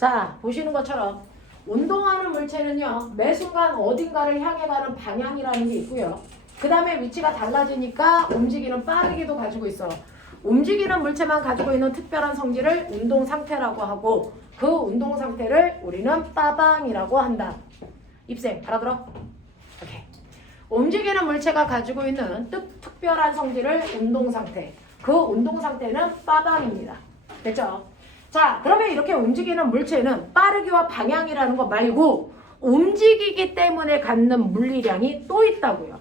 자, 보시는 것처럼 운동하는 물체는요, 매 순간 어딘가를 향해 가는 방향이라는 게 있고요. 그 다음에 위치가 달라지니까 움직이는 빠르기도 가지고 있어. 움직이는 물체만 가지고 있는 특별한 성질을 운동 상태라고 하고, 그 운동 상태를 우리는 빠방이라고 한다. 입생, 알아들어? 오케이. 움직이는 물체가 가지고 있는 특별한 성질을 운동 상태. 그 운동 상태는 빠방입니다. 됐죠? 자, 그러면 이렇게 움직이는 물체는 빠르기와 방향이라는 거 말고 움직이기 때문에 갖는 물리량이 또 있다고요.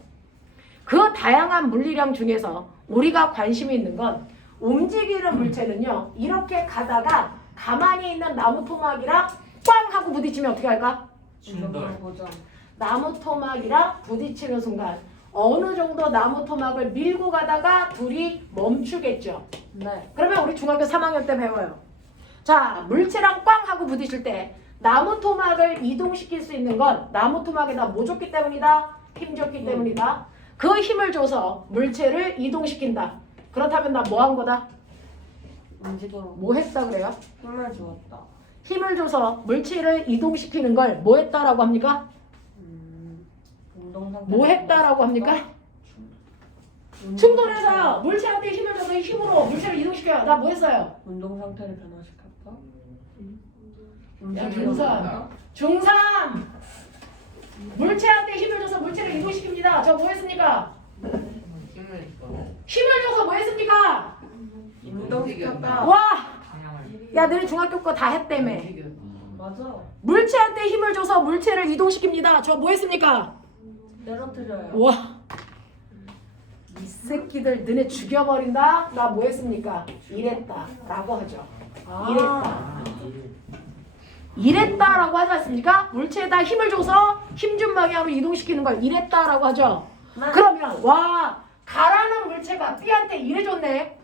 그 다양한 물리량 중에서 우리가 관심이 있는 건 움직이는 물체는요, 이렇게 가다가 가만히 있는 나무 토막이랑 꽝 하고 부딪히면 어떻게 할까? 나무 토막이랑 부딪히는 순간 어느 정도 나무 토막을 밀고 가다가 둘이 멈추겠죠. 네. 그러면 우리 중학교 3학년 때 배워요. 자, 물체랑 꽝 하고 부딪힐 때 나무 토막을 이동시킬 수 있는 건 나무 토막에다 뭐 줬기 때문이다? 힘 줬기 때문이다. 그 힘을 줘서 물체를 이동시킨다. 그렇다면 나 뭐 한 거다? 움직임. 뭐 했다 그래요? 힘을 주었다. 힘을 줘서 물체를 이동시키는 걸 뭐 했다라고 합니까? 운동 상태. 뭐 했다라고 합니까? 충돌해서 물체한테 힘을 줘서 힘으로 물체를 이동시켜요. 나 뭐 했어요? 운동 상태를 변화시켰다. 야, 중3! 물체한테 힘을 줘서 물체를 이동시킵니다. 저 뭐 했습니까? 힘을 줘서 뭐 했습니까? 운동시켰다. 와! 야, 너네 중학교 거 다 했다며. 맞아. 물체한테 힘을 줘서 물체를 이동시킵니다. 저 뭐 했습니까? 내려뜨려요. 와! 이 새끼들 너네 죽여버린다? 나 뭐 했습니까? 이랬다 라고 하죠. 이랬다. 이랬다라고 하지 않습니까? 물체에다 힘을 줘서 힘 준 방향으로 이동시키는 걸 이랬다라고 하죠. 네. 그러면 와, 가라는 물체가 B한테 이래줬네.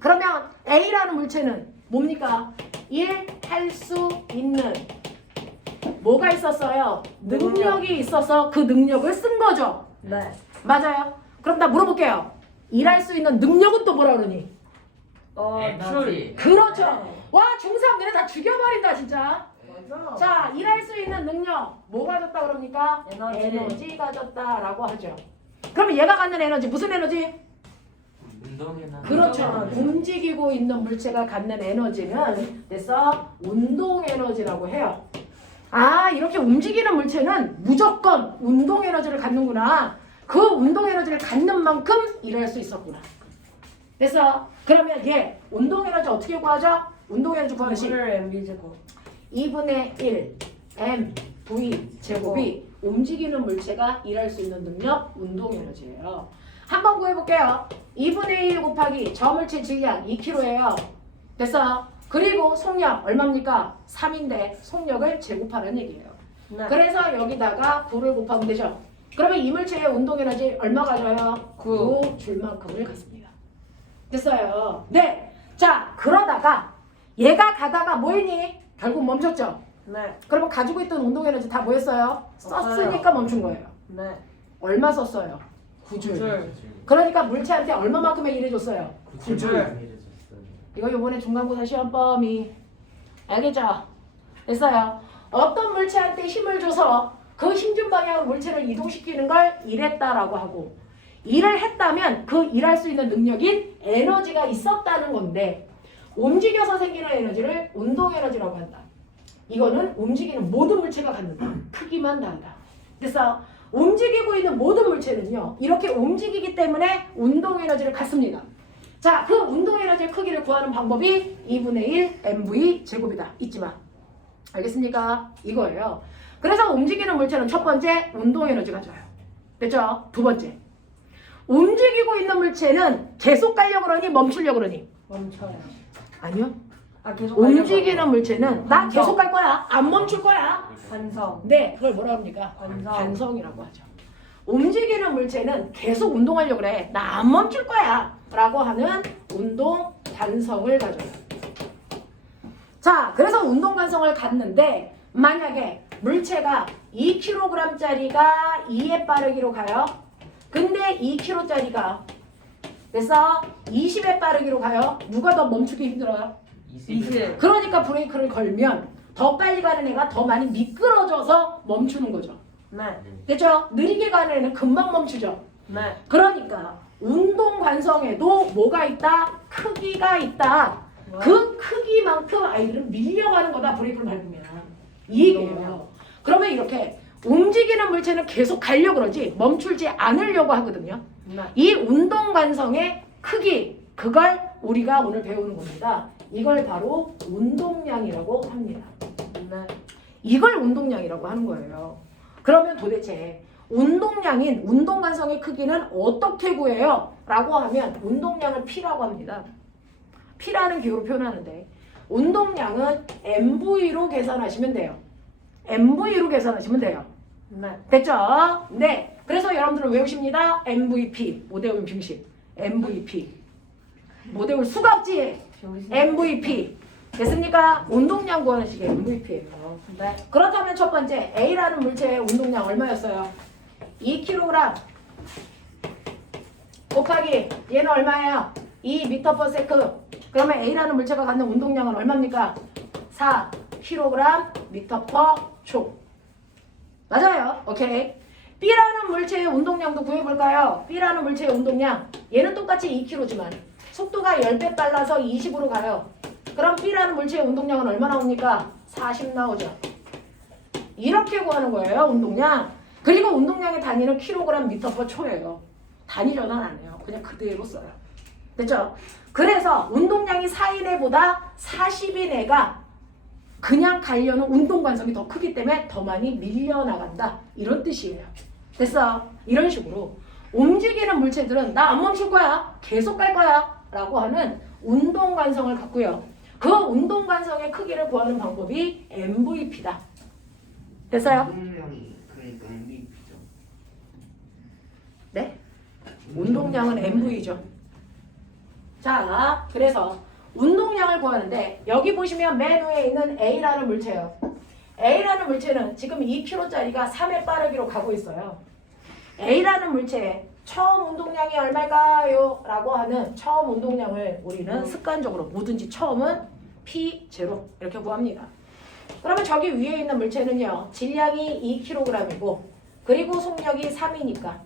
그러면 A라는 물체는 뭡니까? 일할 수 있는 뭐가 있었어요? 능력이 있어서 그 능력을 쓴 거죠. 네. 맞아요. 그럼 나 물어볼게요. 일할 수 있는 능력은 또 뭐라 그러니? 줄. 그렇죠. 네. 와, 중3 너네 다 죽여버린다 진짜. 맞아. 자, 일할 수 있는 능력 뭐가 줬다 그럽니까? 에너지. 에너지가 줬다라고 하죠. 그러면 얘가 갖는 에너지 무슨 에너지? 운동이나 그렇죠. 에너지. 움직이고 있는 물체가 갖는 에너지는 그래서 운동 에너지라고 해요. 아, 이렇게 움직이는 물체는 무조건 운동 에너지를 갖는구나. 그 운동 에너지를 갖는 만큼 일할 수 있었구나. 그래서 그러면 얘 운동 에너지 어떻게 구하죠? 운동 에너지 구하는 식 V를 MB 제곱. 2분의 1 m v 제곱이 움직이는 물체가 일할 수 있는 능력 운동 에너지예요. 한번 구해볼게요. 2분의 1 곱하기 저물체 질량 2kg예요. 됐어? 그리고 속력 얼마입니까? 3인데 속력을 제곱하는 얘기예요. 네. 그래서 여기다가 9를 곱하면 되죠. 그러면 이 물체의 운동 에너지 얼마 가져요? 9 줄만큼을 갖습니다. 됐어요. 네. 자, 그러다가 얘가 가다가 뭐했니? 결국 멈췄죠. 네. 그러면 가지고 있던 운동 에너지 다 뭐했어요? 썼으니까 멈춘 거예요. 네. 얼마 썼어요? 9줄. 줄. 그러니까 물체한테 얼마만큼의 일을 줬어요? 9줄. 이거 요번에 중간고사 시험 범위 알겠죠? 됐어요. 어떤 물체한테 힘을 줘서 그 힘준 방향으로 물체를 이동시키는 걸 일했다라고 하고, 일을 했다면 그 일할 수 있는 능력인 에너지가 있었다는 건데, 움직여서 생기는 에너지를 운동 에너지라고 한다. 이거는 움직이는 모든 물체가 갖는다. 크기만 다르다. 그래서 움직이고 있는 모든 물체는요, 이렇게 움직이기 때문에 운동 에너지를 갖습니다. 자, 그 운동 에너지의 크기를 구하는 방법이 2분의 1 mv 제곱이다. 잊지 마. 알겠습니까? 이거예요. 그래서 움직이는 물체는 첫 번째 운동 에너지 가져요. 됐죠? 두 번째, 움직이고 있는 물체는 계속 가려고 그러니 멈추려고 그러니? 멈춰요. 아니요. 계속 움직이는 물체는 나 반성. 계속 갈 거야. 안 멈출 거야. 반성. 네, 그걸 뭐라 합니까? 반성. 반성이라고 하죠. 움직이는 물체는 계속 운동하려고 그래. 나 안 멈출 거야. 라고 하는 운동 관성을 가져요. 자, 그래서 운동 관성을 갖는데 만약에 물체가 2kg짜리가 2의 빠르기로 가요. 근데 2kg짜리가 그래서 20의 빠르기로 가요. 누가 더 멈추기 힘들어요? 20. 그러니까 브레이크를 걸면 더 빨리 가는 애가 더 많이 미끄러져서 멈추는 거죠. 네. 됐죠? 느리게 가는 애는 금방 멈추죠. 네. 그러니까 운동 관성에도 뭐가 있다? 크기가 있다. 그 크기만큼 아이들은 밀려가는 거다. 브레이크를 밟으면. 이 얘기예요. 그러면 이렇게 움직이는 물체는 계속 가려고 그러지 멈추지 않으려고 하거든요. 네. 이 운동 관성의 크기, 그걸 우리가 오늘 배우는 겁니다. 이걸 바로 운동량이라고 합니다. 네. 이걸 운동량이라고 하는 거예요. 그러면 도대체 운동량인 운동 관성의 크기는 어떻게 구해요? 라고 하면 운동량을 P라고 합니다. P라는 기호로 표현하는데 운동량은 MV로 계산하시면 돼요. MV로 계산하시면 돼요. 네. 됐죠? 네. 그래서 여러분들은 외우십니다. MVP. 못 외우면 빙식. MVP. 못 외울 수가 없지. MVP. 됐습니까? 운동량 구하는 식의 MVP예요. 네. 그렇다면 첫 번째 A라는 물체의 운동량 얼마였어요? 2kg 곱하기 얘는 얼마예요? 2m/s. 그러면 A라는 물체가 갖는 운동량은 얼마입니까? 4kg/m/초. 맞아요. 오케이. B라는 물체의 운동량도 구해볼까요? B라는 물체의 운동량 얘는 똑같이 2kg지만 속도가 10배 빨라서 20으로 가요. 그럼 B라는 물체의 운동량은 얼마 나옵니까? 40 나오죠. 이렇게 구하는 거예요. 운동량. 그리고 운동량의 단위는 kg/m/초예요. 단위 전환 안 해요. 그냥 그대로 써요. 됐죠? 그래서 운동량이 4인 애보다 40인 애가 그냥 가려는 운동 관성이 더 크기 때문에 더 많이 밀려나간다. 이런 뜻이에요. 됐어? 이런 식으로 움직이는 물체들은 나 안 멈출 거야. 계속 갈 거야. 라고 하는 운동 관성을 갖고요. 그 운동 관성의 크기를 구하는 방법이 MVP다. 됐어요? 운동량이 그러니까 MVP죠. 네? 운동량은 MV죠. 자, 그래서 운동량을 구하는데 여기 보시면 맨 위에 있는 A라는 물체요. A라는 물체는 지금 2kg짜리가 3의 빠르기로 가고 있어요. A라는 물체의 처음 운동량이 얼마일까요? 라고 하는 처음 운동량을 우리는 습관적으로 뭐든지 처음은 P0 이렇게 구합니다. 그러면 저기 위에 있는 물체는요. 질량이 2kg이고 그리고 속력이 3이니까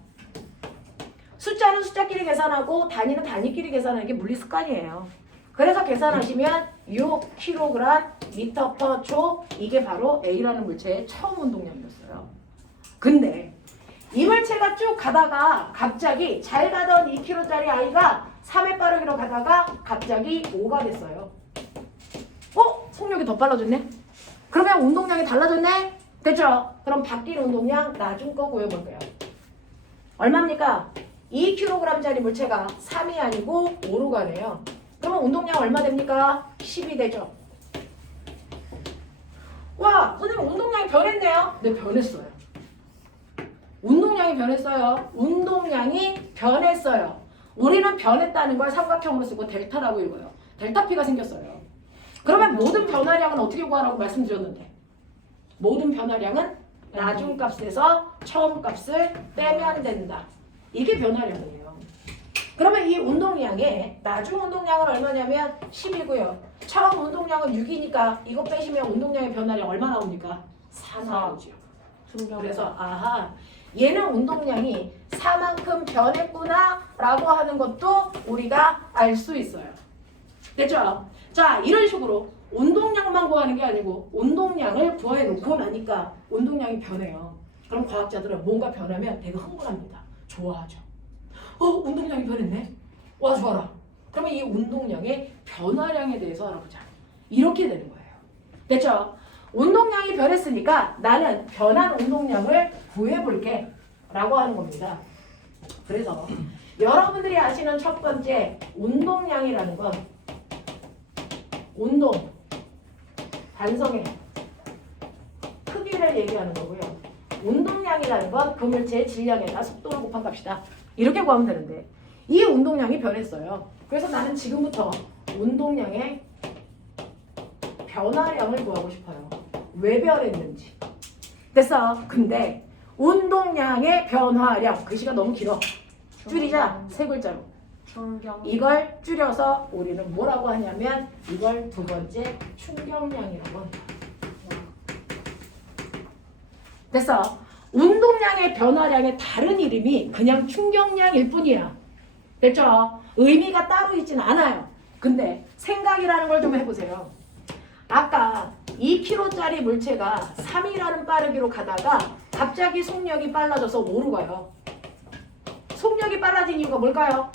숫자는 숫자끼리 계산하고 단위는 단위끼리 계산하는 게 물리 습관이에요. 그래서 계산하시면 6kg/m/초 이게 바로 A라는 물체의 처음 운동량이었어요. 근데 이 물체가 쭉 가다가 갑자기 잘 가던 2kg짜리 아이가 3의 빠르기로 가다가 갑자기 5가 됐어요. 속력이 더 빨라졌네? 그러면 운동량이 달라졌네? 됐죠? 그럼 바뀐 운동량 나중 거 구해볼게요. 얼마입니까? 2kg짜리 물체가 3이 아니고 5로 가네요. 그러면 운동량 얼마 됩니까? 10이 되죠. 와, 선생님 운동량이 변했네요. 네, 변했어요. 운동량이 변했어요. 운동량이 변했어요. 우리는 변했다는 걸 삼각형으로 쓰고 델타라고 읽어요. 델타 P가 생겼어요. 그러면 모든 변화량은 어떻게 구하라고 말씀드렸는데 모든 변화량은 나중 값에서 처음 값을 빼면 된다. 이게 변화량이에요. 그러면 이 운동량의 나중 운동량은 얼마냐면 10이고요. 처음 운동량은 6이니까 이거 빼시면 운동량의 변화량 얼마 나옵니까? 4 나오죠. 그래서 아하 얘는 운동량이 4만큼 변했구나 라고 하는 것도 우리가 알 수 있어요. 됐죠? 자, 이런 식으로 운동량만 구하는 게 아니고 운동량을 구해 놓고 나니까 운동량이 변해요. 그럼 과학자들은 뭔가 변하면 되게 흥분합니다. 좋아하죠. 운동량이 변했네? 와, 좋아라. 그러면 이 운동량의 변화량에 대해서 알아보자. 이렇게 되는 거예요. 됐죠? 운동량이 변했으니까 나는 변한 운동량을 구해볼게 라고 하는 겁니다. 그래서 여러분들이 아시는 첫 번째 운동량이라는 건 운동, 반성의 크기를 얘기하는 거고요. 운동량이라는 건 그 물체의 질량에다 속도를 곱한 값이다. 이렇게 구하면 되는데 이 운동량이 변했어요. 그래서 나는 지금부터 운동량의 변화량을 구하고 싶어요. 왜 변했는지. 됐어. 근데 운동량의 변화량 글씨가 너무 길어. 줄이자. 세 글자로. 이걸 줄여서 우리는 뭐라고 하냐면 이걸 두 번째 충격량이라고 합니다. 됐어. 운동량의 변화량의 다른 이름이 그냥 충격량일 뿐이야. 됐죠? 의미가 따로 있진 않아요. 근데 생각이라는 걸 좀 해보세요. 아까 2kg짜리 물체가 3이라는 빠르기로 가다가 갑자기 속력이 빨라져서 5로 가요. 속력이 빨라진 이유가 뭘까요?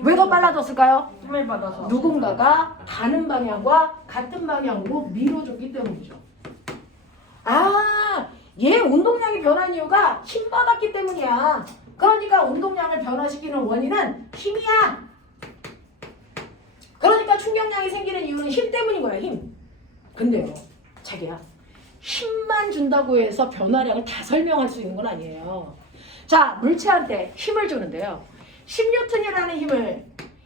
왜 더 빨라졌을까요? 힘을 받아서. 누군가가 가는 방향과 같은 방향으로 밀어줬기 때문이죠. 아, 얘 운동량이 변한 이유가 힘 받았기 때문이야. 그러니까 운동량을 변화시키는 원인은 힘이야. 그러니까 충격량이 생기는 이유는 힘 때문인 거야, 힘. 근데요, 자기야, 힘만 준다고 해서 변화량을 다 설명할 수 있는 건 아니에요. 자, 물체한테 힘을 주는데요. 10N이라는 힘을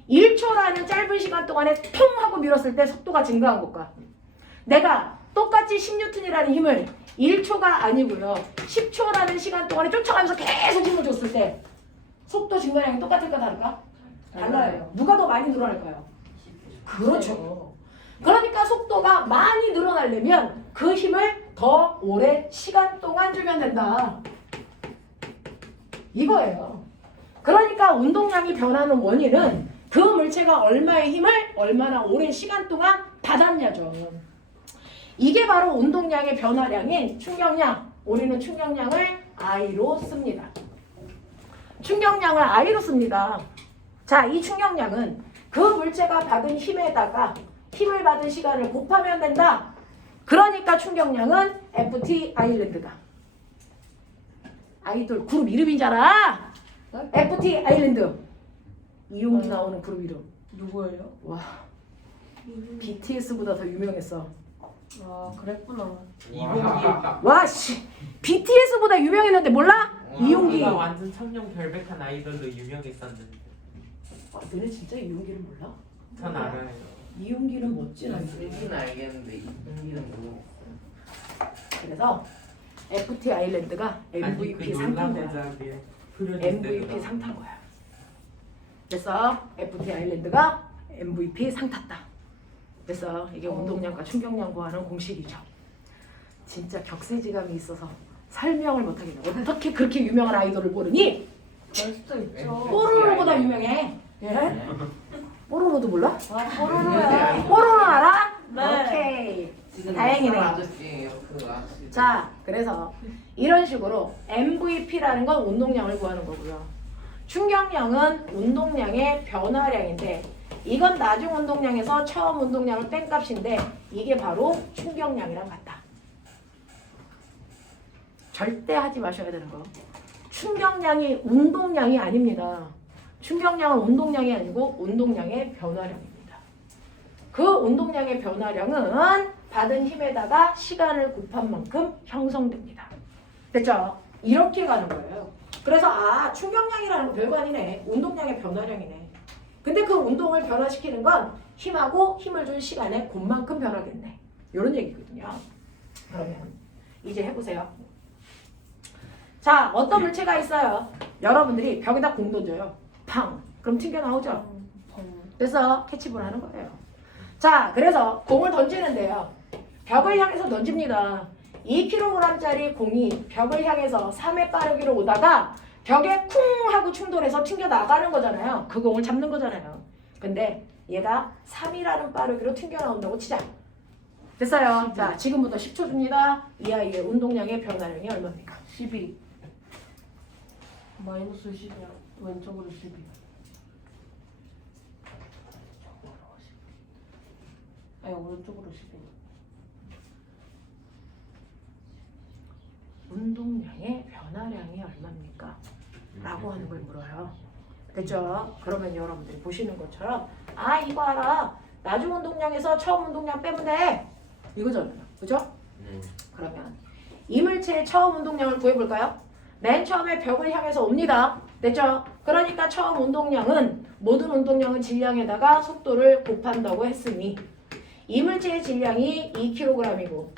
1초라는 짧은 시간 동안에 통하고 밀었을 때 속도가 증가한 것과 내가 똑같이 10N이라는 힘을 1초가 아니고요 10초라는 시간 동안에 쫓아가면서 계속 힘을 줬을 때 속도 증가량이 똑같을까 다를까? 달라요. 누가 더 많이 늘어날까요? 그렇죠. 그러니까 속도가 많이 늘어나려면 그 힘을 더 오랜 시간 동안 주면 된다. 이거예요. 그러니까 운동량이 변하는 원인은 그 물체가 얼마의 힘을 얼마나 오랜 시간 동안 받았냐죠. 이게 바로 운동량의 변화량인 충격량. 우리는 충격량을 I로 씁니다. 충격량을 I로 씁니다. 자, 이 충격량은 그 물체가 받은 힘에다가 힘을 받은 시간을 곱하면 된다. 그러니까 충격량은 FT 아일랜드다. 아이돌 그룹 이름이잖아. FT 아일랜드. 이용기 나오는 그룹 이름. 누구예요? 와, BTS보다 더 유명했어. 아 그랬구나. 이용기. 와, 씨, BTS보다 유명했는데 몰라? 이용기. 이용기가 완전 청년 결백한 아이돌로 유명했었는데. 아, 너네 진짜 이용기를 몰라? 전 알아요. 이용기는 멋진 아이돌. 쓰기는 알겠는데 이기는 모르겠어요. 그래서 FT 아일랜드가 MVP 상 탄 거야. MVP 상 탄 거야. 그래서 FT 아일랜드가 MVP 상 탔다. 그래서 이게 운동량과 충격량 구하는 공식이죠. 진짜 격세지감이 있어서 설명을 못하겠네. 어떻게 그렇게 유명한 아이돌을 모르니? 그럴 수도 있죠. 뽀로로보다 유명해. 예? 뽀로로도 몰라? 아 뽀로로야. 뽀로로 알아? 네. 오케이. 지금 다행이네. 아저씨예요. 그 아저씨. 자, 그래서 이런 식으로 MVP라는 건 운동량을 구하는 거고요. 충격량은 운동량의 변화량인데 이건 나중 운동량에서 처음 운동량을 뺀 값인데 이게 바로 충격량이랑 같다. 절대 하지 마셔야 되는 거. 충격량이 운동량이 아닙니다. 충격량은 운동량이 아니고 운동량의 변화량입니다. 그 운동량의 변화량은 받은 힘에다가 시간을 곱한 만큼 형성됩니다. 됐죠? 이렇게 가는 거예요. 그래서 아, 충격량이라는 거 별거 아니네. 운동량의 변화량이네. 근데 그 운동을 변화시키는 건 힘하고 힘을 준 시간에 곱만큼 변하겠네. 이런 얘기거든요. 그러면 이제 해보세요. 자, 어떤 물체가 있어요? 여러분들이 벽에다 공 던져요. 팡! 그럼 튕겨나오죠? 그래서 캐치볼 하는 거예요. 자, 그래서 공을 던지는데요. 벽을 향해서 던집니다. 2kg짜리 공이 벽을 향해서 3의 빠르기로 오다가 벽에 쿵 하고 충돌해서 튕겨나가는 거잖아요. 그 공을 잡는 거잖아요. 근데 얘가 3이라는 빠르기로 튕겨나온다고 치자. 됐어요. 자, 지금부터 10초 줍니다. 이 아이의 운동량의 변화량이 얼마입니까? 12. 마이너스 10이야. 왼쪽으로 12. 아니 오른쪽으로 12. 운동량의 변화량이 얼마입니까? 라고 하는 걸 물어요. 됐죠? 그러면 여러분들이 보시는 것처럼 아, 이거 알아. 나중 운동량에서 처음 운동량 빼면 돼. 이거잖아요. 그죠? 그러면 이 물체의 처음 운동량을 구해볼까요? 맨 처음에 벽을 향해서 옵니다. 됐죠? 그러니까 처음 운동량은 모든 운동량은 질량에다가 속도를 곱한다고 했으니 이 물체의 질량이 2kg이고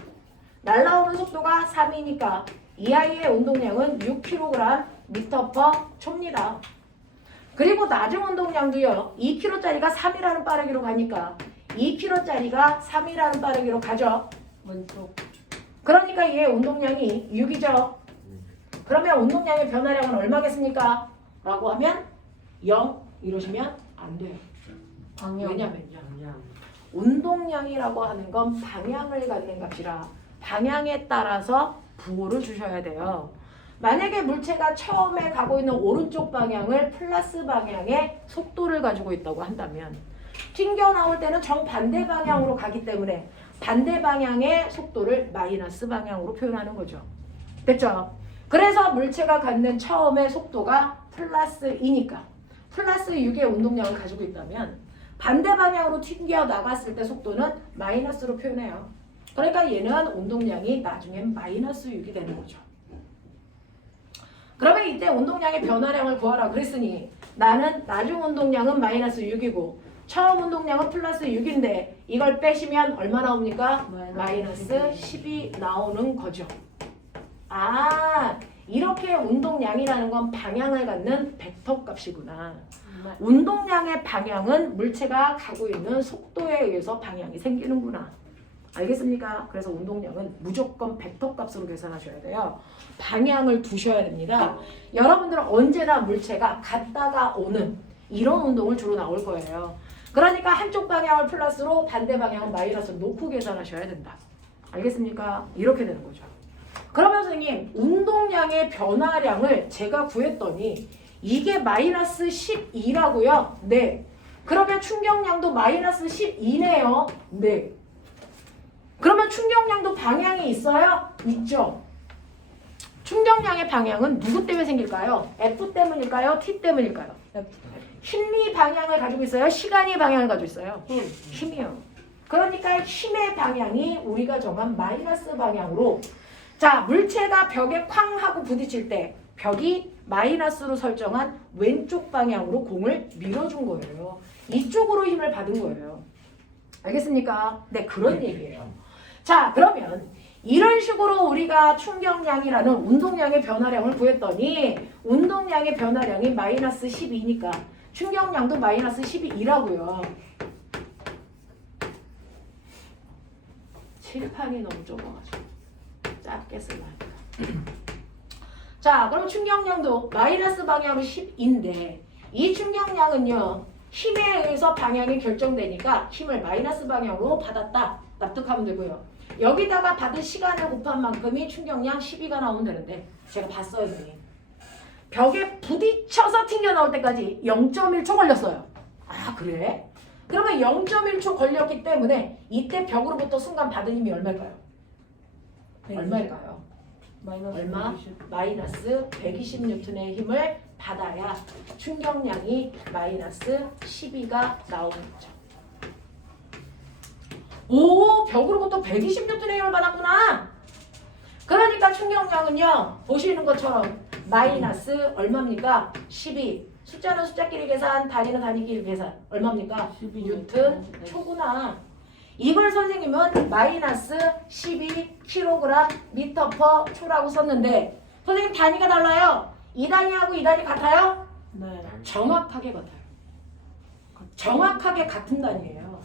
날아오는 속도가 3이니까 이 아이의 운동량은 6kg m/초입니다. 그리고 나중 운동량도요. 2kg짜리가 3이라는 빠르기로 가니까 2kg짜리가 3이라는 빠르기로 가죠. 왼쪽. 그러니까 얘 운동량이 6이죠. 그러면 운동량의 변화량은 얼마겠습니까? 라고 하면 0 이러시면 안 돼요. 방향. 왜냐면요. 그냥 운동량이라고 하는 건 방향을 갖는 값이라 방향에 따라서 부호를 주셔야 돼요. 만약에 물체가 처음에 가고 있는 오른쪽 방향을 플러스 방향의 속도를 가지고 있다고 한다면 튕겨 나올 때는 정반대 방향으로 가기 때문에 반대 방향의 속도를 마이너스 방향으로 표현하는 거죠. 됐죠? 그래서 물체가 갖는 처음의 속도가 플러스 2니까 플러스 6의 운동량을 가지고 있다면 반대 방향으로 튕겨 나갔을 때 속도는 마이너스로 표현해요. 그러니까 얘는 운동량이 나중엔 마이너스 6이 되는 거죠. 그러면 이때 운동량의 변화량을 구하라 그랬으니 나는 나중 운동량은 마이너스 6이고 처음 운동량은 플러스 6인데 이걸 빼시면 얼마 나옵니까? 마이너스 10이 나오는 거죠. 아, 이렇게 운동량이라는 건 방향을 갖는 벡터 값이구나. 운동량의 방향은 물체가 가고 있는 속도에 의해서 방향이 생기는구나. 알겠습니까? 그래서 운동량은 무조건 벡터 값으로 계산하셔야 돼요. 방향을 두셔야 됩니다. 여러분들은 언제나 물체가 갔다가 오는 이런 운동을 주로 나올 거예요. 그러니까 한쪽 방향을 플러스로 반대 방향은 마이너스로 놓고 계산하셔야 된다. 알겠습니까? 이렇게 되는 거죠. 그러면 선생님 운동량의 변화량을 제가 구했더니 이게 마이너스 12라고요? 네. 그러면 충격량도 마이너스 12네요? 네. 그러면 충격량도 방향이 있어요? 있죠. 충격량의 방향은 누구 때문에 생길까요? F 때문일까요? T 때문일까요? 힘이 방향을 가지고 있어요? 시간이 방향을 가지고 있어요? 힘이요. 그러니까 힘의 방향이 우리가 정한 마이너스 방향으로 자, 물체가 벽에 쾅 하고 부딪힐 때 벽이 마이너스로 설정한 왼쪽 방향으로 공을 밀어준 거예요. 이쪽으로 힘을 받은 거예요. 알겠습니까? 네, 그런 얘기예요. 자, 그러면 이런 식으로 우리가 충격량이라는 운동량의 변화량을 구했더니 운동량의 변화량이 마이너스 12니까 충격량도 마이너스 12라고요. 칠판이 너무 좁아가지고 짧게 쓰려니까. 자, 그럼 충격량도 마이너스 방향으로 10인데 이 충격량은요. 힘에 의해서 방향이 결정되니까 힘을 마이너스 방향으로 받았다. 납득하면 되고요. 여기다가 받은 시간을 곱한 만큼이 충격량 12가 나오면 되는데 제가 봤어요. 선생님. 벽에 부딪혀서 튕겨 나올 때까지 0.1초 걸렸어요. 아, 그래? 그러면 0.1초 걸렸기 때문에 이때 벽으로부터 순간 받은 힘이 얼마일까요? 얼마일까요? 마이너스 얼마? 120. 마이너스 120N의 힘을 받아야 충격량이 마이너스 12가 나오는 거죠. 오, 벽으로부터 120N의 힘을 받았구나. 그러니까 충격량은요, 보시는 것처럼 마이너스 얼마입니까? 12. 숫자는 숫자끼리 계산, 단위는 단위끼리 계산. 얼마입니까? 12 뉴턴 초구나. 이걸 선생님은 마이너스 12kg 미터 퍼 초라고 썼는데 선생님 단위가 달라요. 이 단위하고 이 단위 같아요? 네. 정확하게 같아요. 정확하게 같은 단위예요.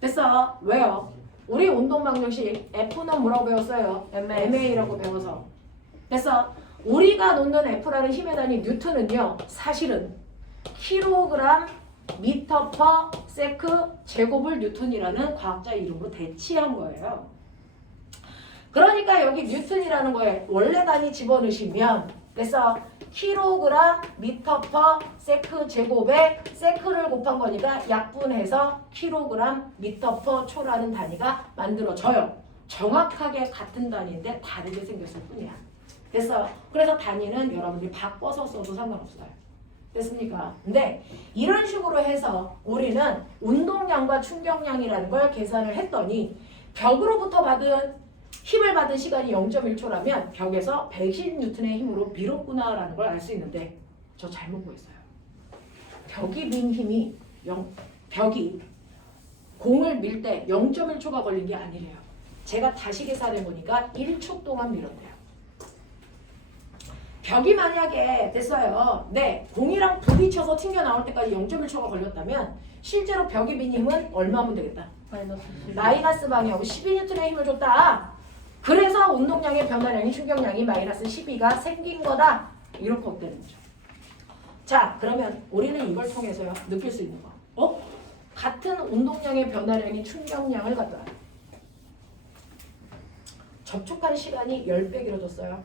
됐어? 왜요? 우리 운동방정식 F는 뭐라고 배웠어요? MA라고 배워서. 됐어? 우리가 놓는 F라는 힘의 단위 뉴턴은요. 사실은 킬로그램 미터 퍼 세크 제곱을 뉴턴이라는 과학자 이름으로 대치한 거예요. 그러니까 여기 뉴턴이라는 거에 원래 단위 집어넣으시면 그래서 킬로그램 미터 퍼 세크 제곱에 세크를 곱한 거니까 약분해서 킬로그램 미터 퍼 초라는 단위가 만들어져요. 정확하게 같은 단위인데 다르게 생겼을 뿐이야. 됐어요. 그래서 단위는 여러분들이 바꿔서 써도 상관없어요. 됐습니까? 근데 이런 식으로 해서 우리는 운동량과 충격량이라는 걸 계산을 했더니 벽으로부터 힘을 받은 시간이 0.1초라면 벽에서 120N의 힘으로 밀었구나라는 걸 알 수 있는데 저 잘못 보였어요. 벽이 민 힘이 벽이 공을 밀 때 0.1초가 걸린 게 아니래요. 제가 다시 계산해 보니까 1초 동안 밀었대요. 벽이 만약에 됐어요. 네, 공이랑 부딪혀서 튕겨 나올 때까지 0.1초가 걸렸다면 실제로 벽이 민 힘은 얼마면 되겠다? 마이너스 12. 마이너스 방향으로 12N의 힘을 줬다. 그래서 운동량의 변화량이 충격량이 마이너스 12가 생긴 거다. 이렇게 없다는 거죠. 자, 그러면 우리는 이걸 통해서요. 느낄 수 있는 거. 같은 운동량의 변화량이 충격량을 갖다 접촉한 시간이 10배 길어졌어요.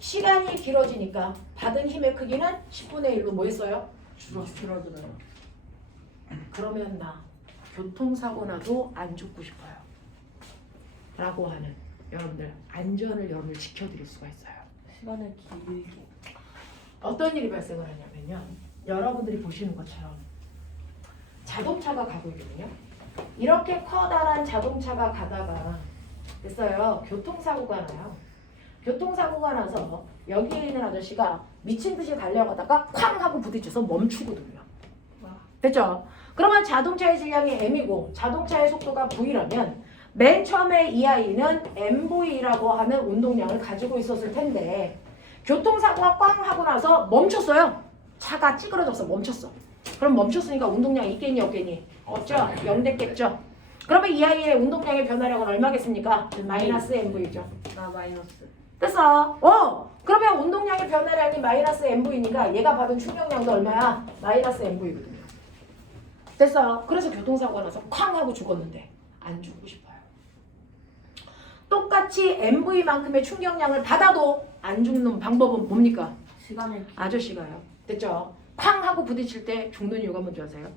시간이 길어지니까 받은 힘의 크기는 10분의 1로 뭐 했어요? 줄어들어요. 그러면 나 교통사고 나도 안 죽고 싶어요. 라고 하는 여러분들 안전을 여러분들 지켜드릴 수가 있어요. 시간을 길게. 어떤 일이 발생을 하냐면요. 여러분들이 보시는 것처럼 자동차가 가고 있거든요. 이렇게 커다란 자동차가 가다가 됐어요. 교통사고가 나요. 교통사고가 나서 여기에 있는 아저씨가 미친 듯이 달려가다가 쾅 하고 부딪혀서 멈추거든요. 됐죠? 그러면 자동차의 질량이 m이고 자동차의 속도가 v라면 맨 처음에 이 아이는 mv라고 하는 운동량을 가지고 있었을 텐데 교통사고가 꽝 하고 나서 멈췄어요. 차가 찌그러져서 멈췄어. 그럼 멈췄으니까 운동량이 있겠니 없겠니? 없죠? 0 됐겠죠? 그러면 이 아이의 운동량의 변화량은 얼마겠습니까? 마이너스 mv죠. 나 마이너스. 됐어. 그러면 운동량의 변화량이 마이너스 mv니까 얘가 받은 충격량도 얼마야? 마이너스 mv거든요. 됐어. 그래서 교통사고가 나서 쾅 하고 죽었는데 안 죽고 싶어요. 똑같이 mv만큼의 충격량을 받아도 안 죽는 방법은 뭡니까? 시간을 길게. 아저씨가요. 됐죠? 쾅 하고 부딪힐 때 죽는 이유가 뭔지 아세요?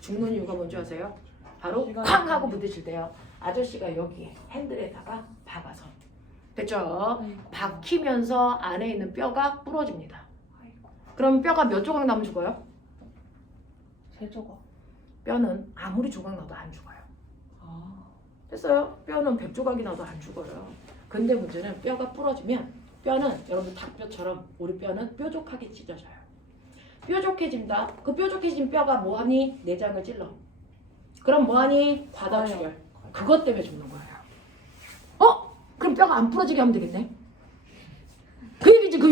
죽는 이유가 뭔지 아세요? 바로 쾅 하고 부딪힐 때요. 아저씨가 여기에 핸들에다가 박아서 됐죠? 박히면서 안에 있는 뼈가 부러집니다. 그럼 뼈가 몇 조각 나면 죽어요? 3조각. 뼈는 아무리 조각 나도 안 죽어요. 아. 됐어요? 뼈는 100조각이 나도 안 죽어요. 근데 문제는 뼈가 부러지면 뼈는 여러분 닭뼈처럼 우리 뼈는 뾰족하게 찢어져요. 뾰족해진다. 그 뾰족해진 뼈가 뭐하니? 내장을 찔러. 그럼 뭐하니? 과다출혈. 그것 때문에 죽는 거예요. 그럼 뼈가 안 부러지게 하면 되겠네. 그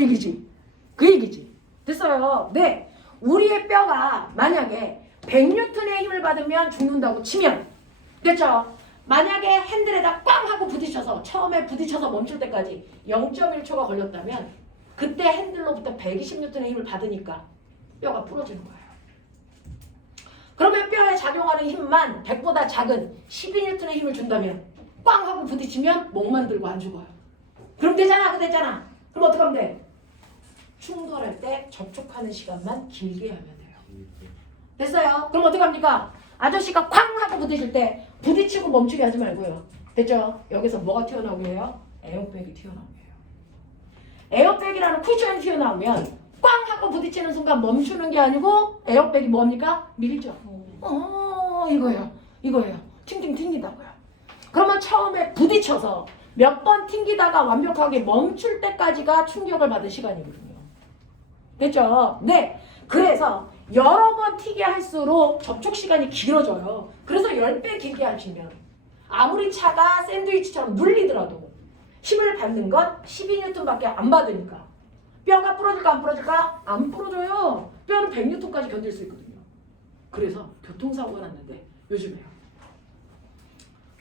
얘기지. 됐어요. 네. 우리의 뼈가 만약에 100N의 힘을 받으면 죽는다고 치면 됐죠? 만약에 핸들에다 꽝 하고 부딪혀서 처음에 부딪혀서 멈출 때까지 0.1초가 걸렸다면 그때 핸들로부터 120N의 힘을 받으니까 뼈가 부러지는 거예요. 그러면 뼈에 작용하는 힘만 100보다 작은 12N의 힘을 준다면 꽝 하고 부딪히면 목만 들고 안 죽어요. 그럼 되잖아. 그럼 어떻게 하면 돼? 충돌할 때 접촉하는 시간만 길게 하면 돼요. 됐어요? 그럼 어떻게 합니까? 아저씨가 쾅 하고 부딪힐 때 부딪히고 멈추게 하지 말고요. 됐죠? 여기서 뭐가 튀어나오게 해요? 에어백이 튀어나오게 해요. 에어백이라는 쿠션이 튀어나오면 꽝 하고 부딪히는 순간 멈추는 게 아니고 에어백이 뭡니까? 밀죠. 이거예요. 튕긴 튕긴다고요. 그러면 처음에 부딪혀서 몇 번 튕기다가 완벽하게 멈출 때까지가 충격을 받은 시간이거든요. 됐죠? 네. 그래서 여러 번 튀게 할수록 접촉 시간이 길어져요. 그래서 10배 길게 하시면 아무리 차가 샌드위치처럼 눌리더라도 힘을 받는 건 12N밖에 안 받으니까 뼈가 부러질까 안 부러질까? 안 부러져요. 뼈는 100N까지 견딜 수 있거든요. 그래서 교통사고가 났는데 요즘에요.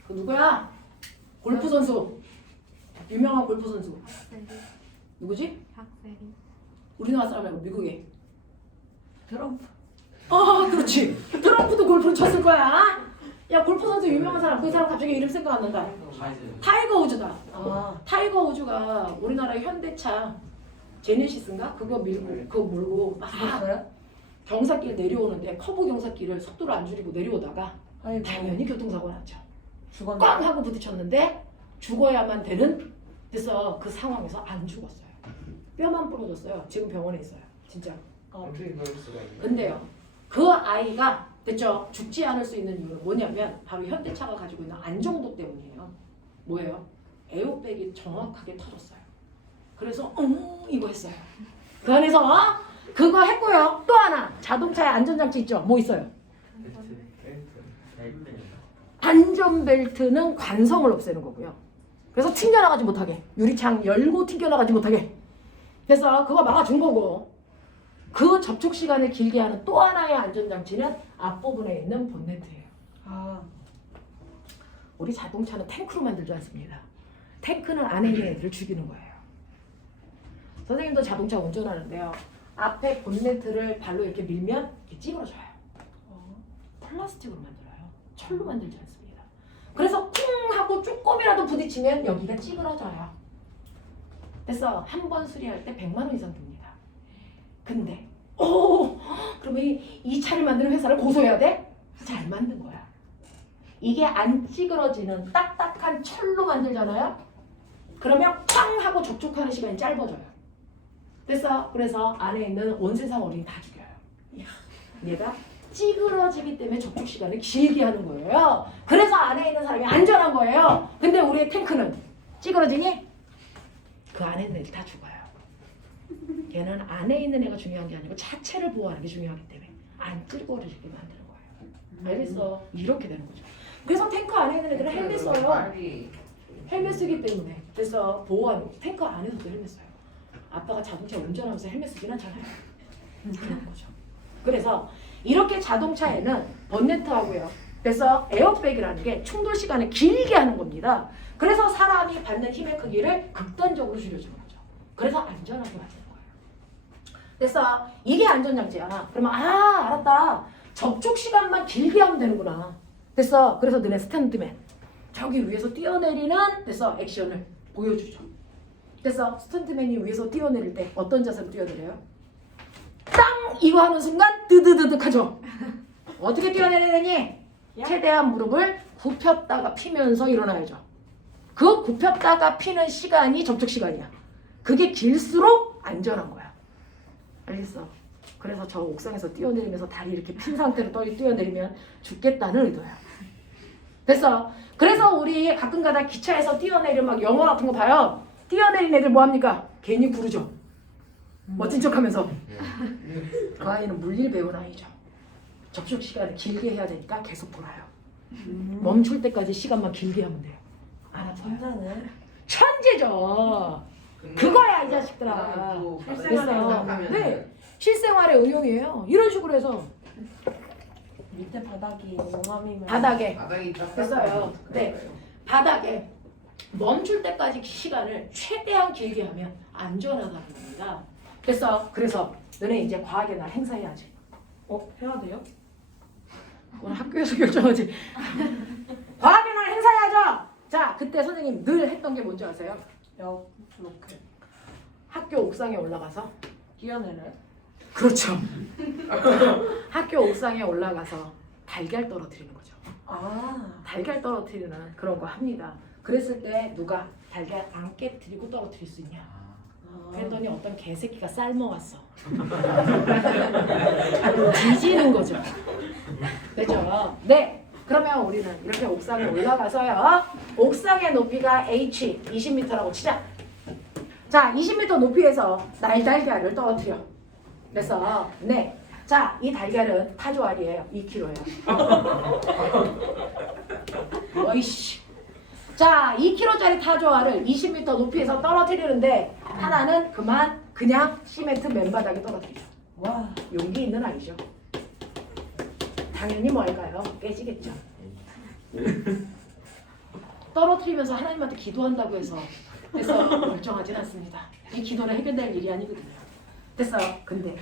그 누구야? 골프 선수. 유명한 골프 선수. 누구지? 박세리. 우리나라 사람 말고 미국에. 트럼프. 그렇지. 트럼프도 골프를 쳤을 거야. 야, 골프 선수 유명한 사람. 그 사람 갑자기 이름 생각 안 난다. 타이거 우즈다. 타이거 우즈가 우리나라 현대차 제네시스인가? 그거 몰고 막 죽었어요? 경사길 내려오는데 커브 경사길을 속도를 안 줄이고 내려오다가 아이고. 당연히 교통사고 났죠. 죽었네. 꽝 하고 부딪혔는데 죽어야만 되는 그래서 그 상황에서 안 죽었어요. 뼈만 부러졌어요. 지금 병원에 있어요. 진짜. 어떻게 그럴 수가 있나? 근데요. 그 아이가 됐죠. 죽지 않을 수 있는 이유는 뭐냐면 바로 현대차가 가지고 있는 안정도 때문이에요. 뭐예요? 에어백이 정확하게 터졌어요. 그래서 이거 했어요. 그 안에서 그거 했고요. 또 하나 자동차에 안전장치 있죠. 뭐 있어요? 안전벨트는 관성을 없애는 거고요. 그래서 튕겨나가지 못하게 유리창 열고 튕겨나가지 못하게 그래서 그거 막아준 거고 그 접촉 시간을 길게 하는 또 하나의 안전장치는 앞부분에 있는 본네트예요. 우리 자동차는 탱크로 만들지 않습니다. 탱크는 안에 있는 애들을 죽이는 거예요. 선생님도 자동차 운전하는데요. 앞에 본네트를 발로 이렇게 밀면 이렇게 찌그러져요. 플라스틱으로 만들어요. 철로 만들지 않습니다. 그래서 쿵 하고 조금이라도 부딪히면 여기가 찌그러져요. 그래서 한 번 수리할 때 100만 원 이상 듭니다. 근데 그러면 이 차를 만드는 회사를 고소해야 돼? 잘 만든 거야. 이게 안 찌그러지는 딱딱한 철로 만들잖아요. 그러면 쾅 하고 접촉하는 시간이 짧아져요. 그래서 안에 있는 온 세상 어린이 다 죽여요. 얘가 찌그러지기 때문에 접촉 시간을 길게 하는 거예요. 그래서 안에 있는 사람이 안전한 거예요. 근데 우리의 탱크는 찌그러지니 그 안에 있는 애들 다 죽어요. 얘는 안에 있는 애가 중요한 게 아니고 자체를 보호하는 게 중요하기 때문에 안 찌그러지게 만드는 거예요. 알겠어? 이렇게 되는 거죠. 그래서 탱크 안에 있는 애들은 헬멧 써요. 헬멧 쓰기 때문에. 그래서 보호하는 탱크 안에서도 헬멧 써요. 아빠가 자동차 운전하면서 헬멧 쓰진 않잖아요. 그런 거죠. 그래서 이렇게 자동차에는 번네트하고요. 그래서 에어백이라는 게 충돌 시간을 길게 하는 겁니다. 그래서 사람이 받는 힘의 크기를 극단적으로 줄여주는 거죠. 그래서 안전하게 만드는 거예요. 그래서 이게 안전장치야. 그러면 알았다. 접촉 시간만 길게 하면 되는구나. 그래서 너네 스탠드맨 저기 위에서 뛰어내리는 액션을 보여주죠. 그래서 스턴트맨이 위에서 뛰어내릴 때 어떤 자세로 뛰어내려요? 땅! 이거 하는 순간 드드드득 하죠. 어떻게 뛰어내리느니? 최대한 무릎을 굽혔다가 피면서 일어나야죠. 그 굽혔다가 피는 시간이 접촉 시간이야. 그게 길수록 안전한 거야. 알겠어? 그래서 저 옥상에서 뛰어내리면서 다리 이렇게 핀 상태로 뛰어내리면 죽겠다는 의도야. 됐어? 그래서 우리 가끔가다 기차에서 뛰어내리면 막 영화 같은 거 봐요. 뛰어내린 애들 뭐합니까? 괜히 구르죠. 멋진 척하면서. 그 아이는 물리를 배운 아이죠. 접촉 시간을 길게 해야 되니까 계속 돌아요. 멈출 때까지 시간만 길게 하면 돼요. 천재네. 천재죠. 그거야 이 자식들아. 그래서 네, 실생활의 응용이에요. 이런 식으로 해서 밑에 바닥이 용암이면 바닥에 바닥이 됐어요. 네, 바닥에 멈출 때까지 시간을 최대한 길게 하면 안전하다는 겁니다. 그래서 너네 이제 과학의 날 행사해야지. 해야 돼요? 그건 학교에서 결정하지. 과학의 날 행사해야죠. 자, 그때 선생님 늘 했던 게 뭔지 아세요? 이렇게 학교 옥상에 올라가서 뛰어내려요? 그렇죠. 학교 옥상에 올라가서 달걀 떨어뜨리는 거죠. 달걀 떨어뜨리는 그런 거 합니다. 그랬을 때 누가 달걀 안 깨뜨리고 떨어뜨릴 수 있냐? 그랬더니 어떤 개새끼가 삶아왔어. 뒤지는 거죠. 그렇죠? 네. 그러면 우리는 이렇게 옥상에 올라가서요. 옥상의 높이가 H 20m라고 치자. 자, 20m 높이에서 날달걀을 떨어뜨려. 그래서 네. 자, 이 달걀은 타조알이에요. 2kg예요. 어이씨. 자, 2kg짜리 타조알을 20m 높이에서 떨어뜨리는데 하나는 그냥 시멘트 맨바닥에 떨어뜨리죠. 와. 용기 있는 아이죠. 당연히 뭐 할까요? 깨지겠죠. 떨어뜨리면서 하나님한테 기도한다고 해서 멀쩡하진 않습니다. 이 기도는 해결될 일이 아니거든요. 됐어요. 근데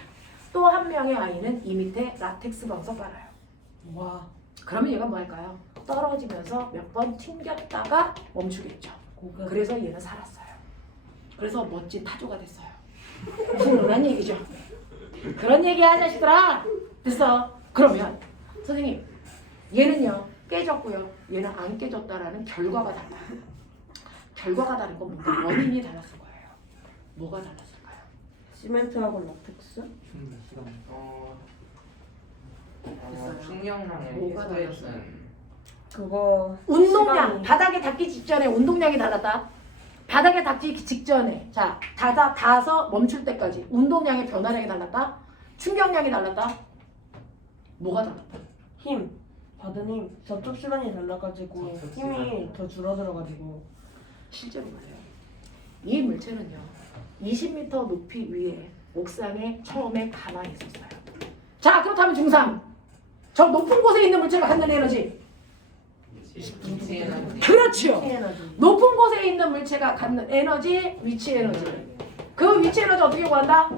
또 한 명의 아이는 이 밑에 라텍스 방석 깔아요. 와. 그러면 얘가 뭐 할까요? 떨어지면서 몇 번 튕겼다가 멈추겠죠. 그래서 얘는 살았어요. 그래서 멋진 타조가 됐어요. 훈훈한 얘기죠. 그런 얘기야 자식들아. 됐어. 그러면 선생님 얘는요 깨졌고요. 얘는 안 깨졌다라는 결과가 달라요. 결과가 다른 건 뭔가 원인이 달랐을 거예요. 뭐가 달랐을까요? 시멘트하고 라텍스? 충격량의 뭐가 해소에서는 그거 운동량 시간이- 바닥에 닿기 직전에 운동량이 달랐다. 바닥에 닿기 직전에 자 닿아서 멈출 때까지 운동량의 변화량이 달랐다. 충격량이 달랐다. 뭐가 달랐다? 힘 받은 힘 접촉 시간이 달라가지고 접촉 힘이 시간이 더 줄어들어가지고 실제로 그래요. 이 물체는요 20m 높이 위에 옥상에 처음에 가만히 있었어요. 자 그렇다면 중3 저 높은 곳에 있는 물체가 갖는 에너지 인체에는 그렇죠. 위치 에너지. 높은 곳에 있는 물체가 갖는 에너지, 위치 에너지. 그 위치 에너지 어떻게 구한다?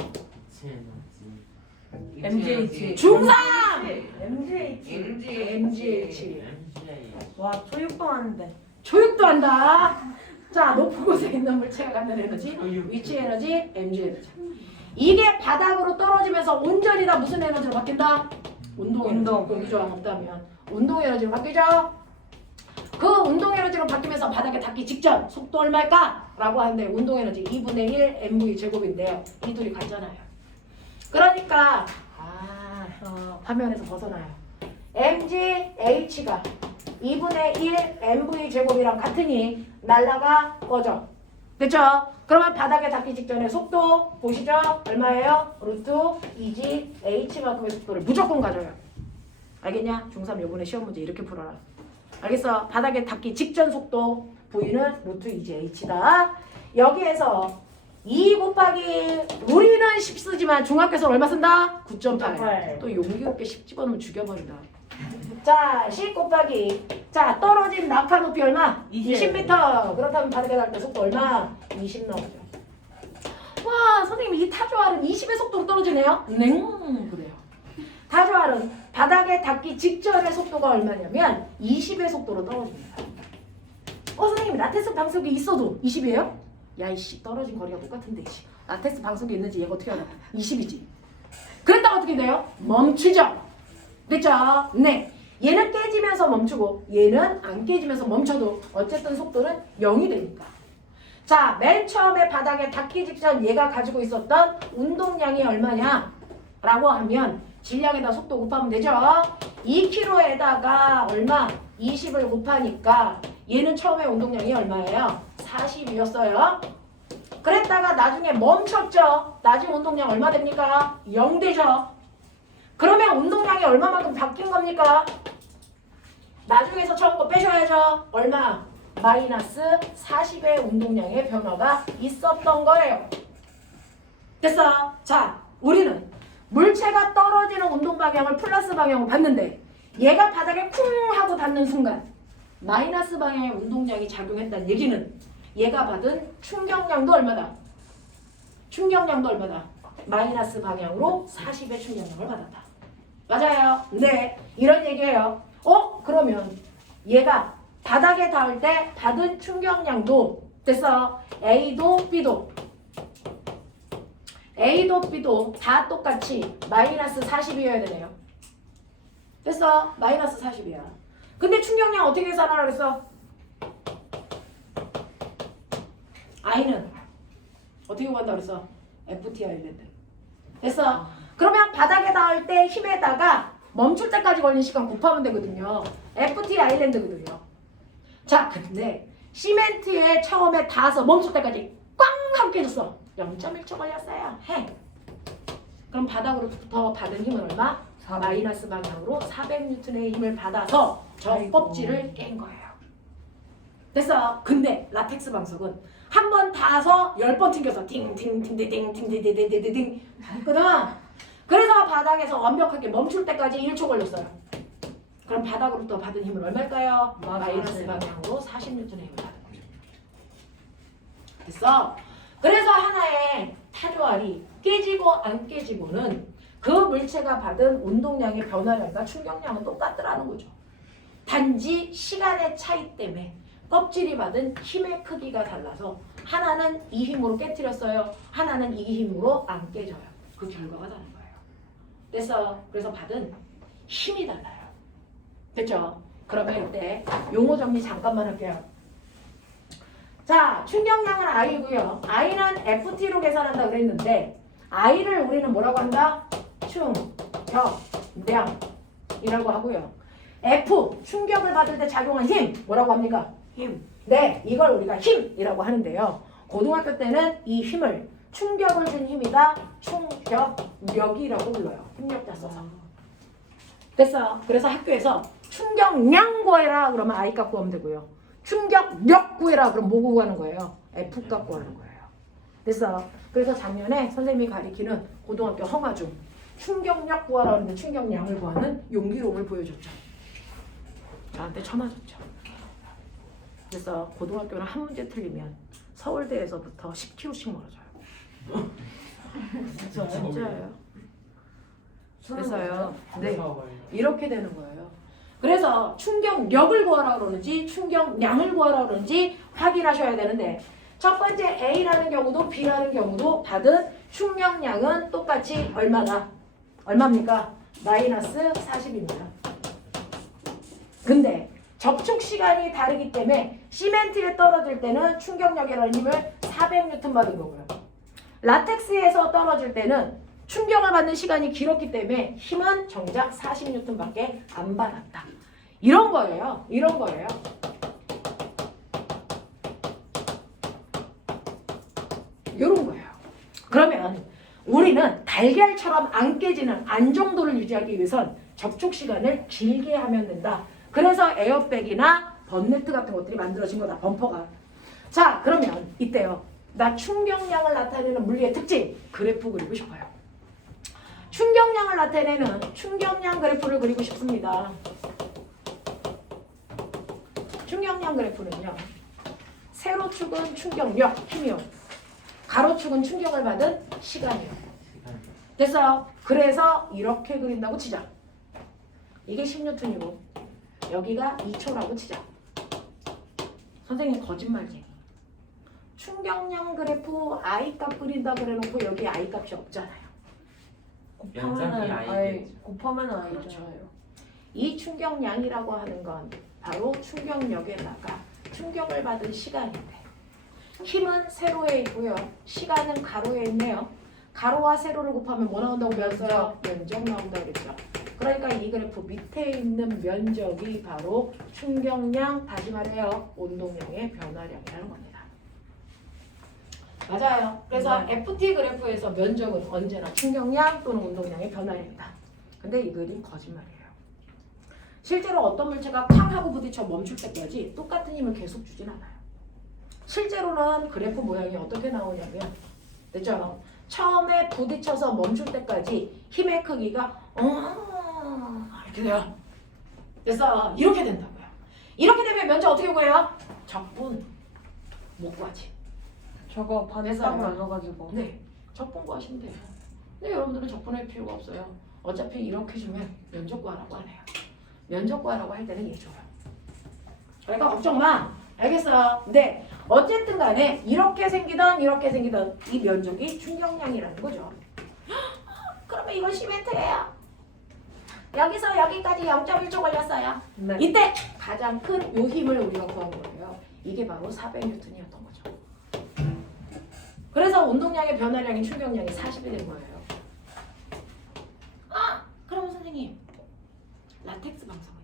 MGH. 중상! MGH. MGH. 와 초육도 하는데. 조육도 한다. 자, 높은 곳에 있는 물체가 갖는 에너지, 위치 에너지, MG 에너지. 이게 바닥으로 떨어지면서 온전히 다 무슨 에너지로 바뀐다? 운동 에너지. 공기 저항 없다면 운동 에너지로 바뀌죠. 그 운동 에너지로 바뀌면서 바닥에 닿기 직전 속도 얼마일까? 라고 하는데 운동 에너지 2분의 1 mv 제곱인데요. 이 둘이 같잖아요. 그러니까 화면에서 벗어나요. mgh가 2분의 1 mv 제곱이랑 같으니 날라가 꺼져. 됐죠? 그러면 바닥에 닿기 직전에 속도 보시죠? 얼마예요? 루트 2g h만큼의 속도를 무조건 가져요. 알겠냐? 중3 요번에 시험 문제 이렇게 풀어라. 알겠어? 바닥에 닿기 직전 속도 V는 루트 2g h다. 여기에서 2 곱하기 우리는 10 쓰지만 중학교에서 얼마 쓴다? 9.8. 또 용기 없게 10 집어넣으면 죽여버린다. 자, 10 곱하기 자 떨어진 낙하 높이 얼마? 20m. 그렇다면 바닥에 닿을 때 속도 얼마? 20 나오죠. 와 선생님 이 타조알은 20의 속도로 떨어지네요? 네 그래요. 타조알은 바닥에 닿기 직전의 속도가 얼마냐면 20의 속도로 떨어집니다. 선생님 라테스 방석이 있어도 20이에요? 야 이씨 떨어진 거리가 똑같은데 이씨. 라테스 방석이 있는지 얘가 어떻게 알아? 20이지. 그랬다가 어떻게 돼요? 멈추죠. 됐죠? 네. 얘는 깨지면서 멈추고 얘는 안 깨지면서 멈춰도 어쨌든 속도는 0이 되니까. 자, 맨 처음에 바닥에 닿기 직전 얘가 가지고 있었던 운동량이 얼마냐? 라고 하면 질량에다 속도 곱하면 되죠? 2kg에다가 얼마? 20을 곱하니까 얘는 처음에 운동량이 얼마예요? 40이었어요. 그랬다가 나중에 멈췄죠? 나중에 운동량 얼마 됩니까? 0 되죠? 그러면 운동량이 얼마만큼 바뀐 겁니까? 나중에서 처음 거 빼셔야죠. 얼마? 마이너스 40의 운동량의 변화가 있었던 거예요. 됐어? 자, 우리는 물체가 떨어지는 운동 방향을 플러스 방향으로 봤는데 얘가 바닥에 쿵 하고 닿는 순간 마이너스 방향의 운동량이 작용했다는 얘기는 얘가 받은 충격량도 얼마다? 충격량도 얼마다? 마이너스 방향으로 40의 충격량을 받았다. 맞아요. 네. 이런 얘기예요. 그러면 얘가 바닥에 닿을 때 받은 충격량도 됐어. A도 B도 다 똑같이 마이너스 40이어야 되네요. 됐어. 마이너스 40이야. 근데 충격량 어떻게 계산하라고 했어? I는 어떻게 구한다고 그랬어? FT 아일랜드. 됐어. 그러면 바닥에 닿을 때 힘에다가 멈출 때까지 걸린 시간 곱하면 되거든요. FT 아일랜드거든요. 자, 근데 시멘트에 처음에 닿아서 멈출 때까지 꽝 하고 깨졌어. 0.1초 걸렸어요. 해. 그럼 바닥으로부터 받은 힘은 얼마? 400. 마이너스 방향으로 400N의 힘을 받아서 저 껍질을 깬 거예요. 됐어. 근데 라텍스 방석은 한 번 닿아서 10번 튕겨서 팅팅팅띵팅팅팅팅팅팅팅 했거든. 그래서 바닥에서 완벽하게 멈출 때까지 1초 걸렸어요. 그럼 바닥으로부터 받은 힘은 얼마일까요? 마이너스 방향으로 40N의 힘을 받은 거죠. 됐어? 그래서 하나의 타조알이 깨지고 안 깨지고는 그 물체가 받은 운동량의 변화량과 충격량은 똑같더라는 거죠. 단지 시간의 차이 때문에 껍질이 받은 힘의 크기가 달라서 하나는 이 힘으로 깨트렸어요. 하나는 이 힘으로 안 깨져요. 그 결과가 다른 거예요. 그래서 받은 힘이 달라요. 됐죠? 그러면 이때 용어 정리 잠깐만 할게요. 자, 충격량은 I고요. I는 FT로 계산한다 그랬는데 I를 우리는 뭐라고 한다? 충격량이라고 하고요. F, 충격을 받을 때 작용한 힘 뭐라고 합니까? 힘. 네, 이걸 우리가 힘이라고 하는데요. 고등학교 때는 이 힘을 충격을 준 힘이다. 충격력이라고 불러요. 힘력자 써서. 됐어. 그래서 학교에서 충격량 구해라 그러면 I 값 구하면 되고요. 충격력 구해라 그럼 뭐 구하는 거예요? F 값 구하는 거예요. 됐어. 그래서 작년에 선생님이 가리키는 고등학교 허가중 충격력 구하라 하는데 충격량을 구하는 용기론을 보여줬죠. 나한테 쳐맞았죠. 그래서 고등학교는 한 문제 틀리면 서울대에서부터 10km씩 멀어져요. 진짜예요. 그래서요. 네. 무서워요. 이렇게 되는 거예요. 그래서 충격력을 구하라 그러는지 충격량을 구하라 그러는지 확인하셔야 되는데 첫 번째 A라는 경우도 B라는 경우도 받은 충격량은 똑같이 얼마다? 얼마입니까? 마이너스 40입니다. 근데 접촉 시간이 다르기 때문에 시멘트에 떨어질 때는 충격력이라는 힘을 400N 받은 거고요. 라텍스에서 떨어질 때는 충격을 받는 시간이 길었기 때문에 힘은 정작 40N밖에 안 받았다. 이런 거예요. 이런 거예요. 이런 거예요. 그러면 우리는 달걀처럼 안 깨지는 안정도를 유지하기 위해선 접촉 시간을 길게 하면 된다. 그래서 에어백이나 번네트 같은 것들이 만들어진 거다. 범퍼가. 자, 그러면 이때요. 나 충격량을 나타내는 물리의 특징 그래프 그리고 싶어요. 충격량을 나타내는 충격량 그래프를 그리고 싶습니다. 충격량 그래프는요. 세로축은 충격력, 힘이요. 가로축은 충격을 받은 시간이요. 시간. 됐어요? 그래서 이렇게 그린다고 치자. 이게 10N이고 여기가 2초라고 치자. 선생님 거짓말쟁이. 충격량 그래프 I값 그린다 그래놓고 여기 I값이 없잖아요. 연장이 아이겠죠. 곱하면 그렇죠. 아이잖아요. 이 충격량이라고 하는 건 바로 충격력에다가 충격을 받은 시간인데 힘은 세로에 있고요. 시간은 가로에 있네요. 가로와 세로를 곱하면 뭐 나온다고 배웠어요? 면적 나온다고 그랬죠. 그러니까 이 그래프 밑에 있는 면적이 바로 충격량, 다시 말해요. 온동량의 변화량이라는 겁니다. 맞아요. 그래서 FT 그래프에서 면적은 언제나 충격량 또는 운동량의 변화량이다. 근데 이 그림 거짓말이에요. 실제로 어떤 물체가 쾅 하고 부딪혀 멈출 때까지 똑같은 힘을 계속 주진 않아요. 실제로는 그래프 모양이 어떻게 나오냐면 됐죠? 처음에 부딪혀서 멈출 때까지 힘의 크기가 이렇게 돼요. 그래서 이렇게 된다고요. 이렇게 되면 면적 어떻게 구해요? 적분 못 구하지. 저거 반에서 그래서요. 나눠가지고. 네, 적분 구하시면 돼요. 근데 여러분들은 적분할 필요가 없어요. 어차피 이렇게 주면 면적 구하라고 안 해요. 면적 구하라고 할 때는 얘 줘요. 그러니까 걱정 마. 알겠어요. 근데 어쨌든 간에 이렇게 생기던 이 면적이 충격량이라는 거죠. 그러면 이건 시멘트예요. 여기서 여기까지 0.1초 걸렸어요. 네. 이때 가장 큰 요 힘을 우리가 구한 거예요. 이게 바로 400N이었던 거죠. 그래서 운동량의 변화량인 충격량이 40이 된 거예요. 그러면 선생님 라텍스 방석은요?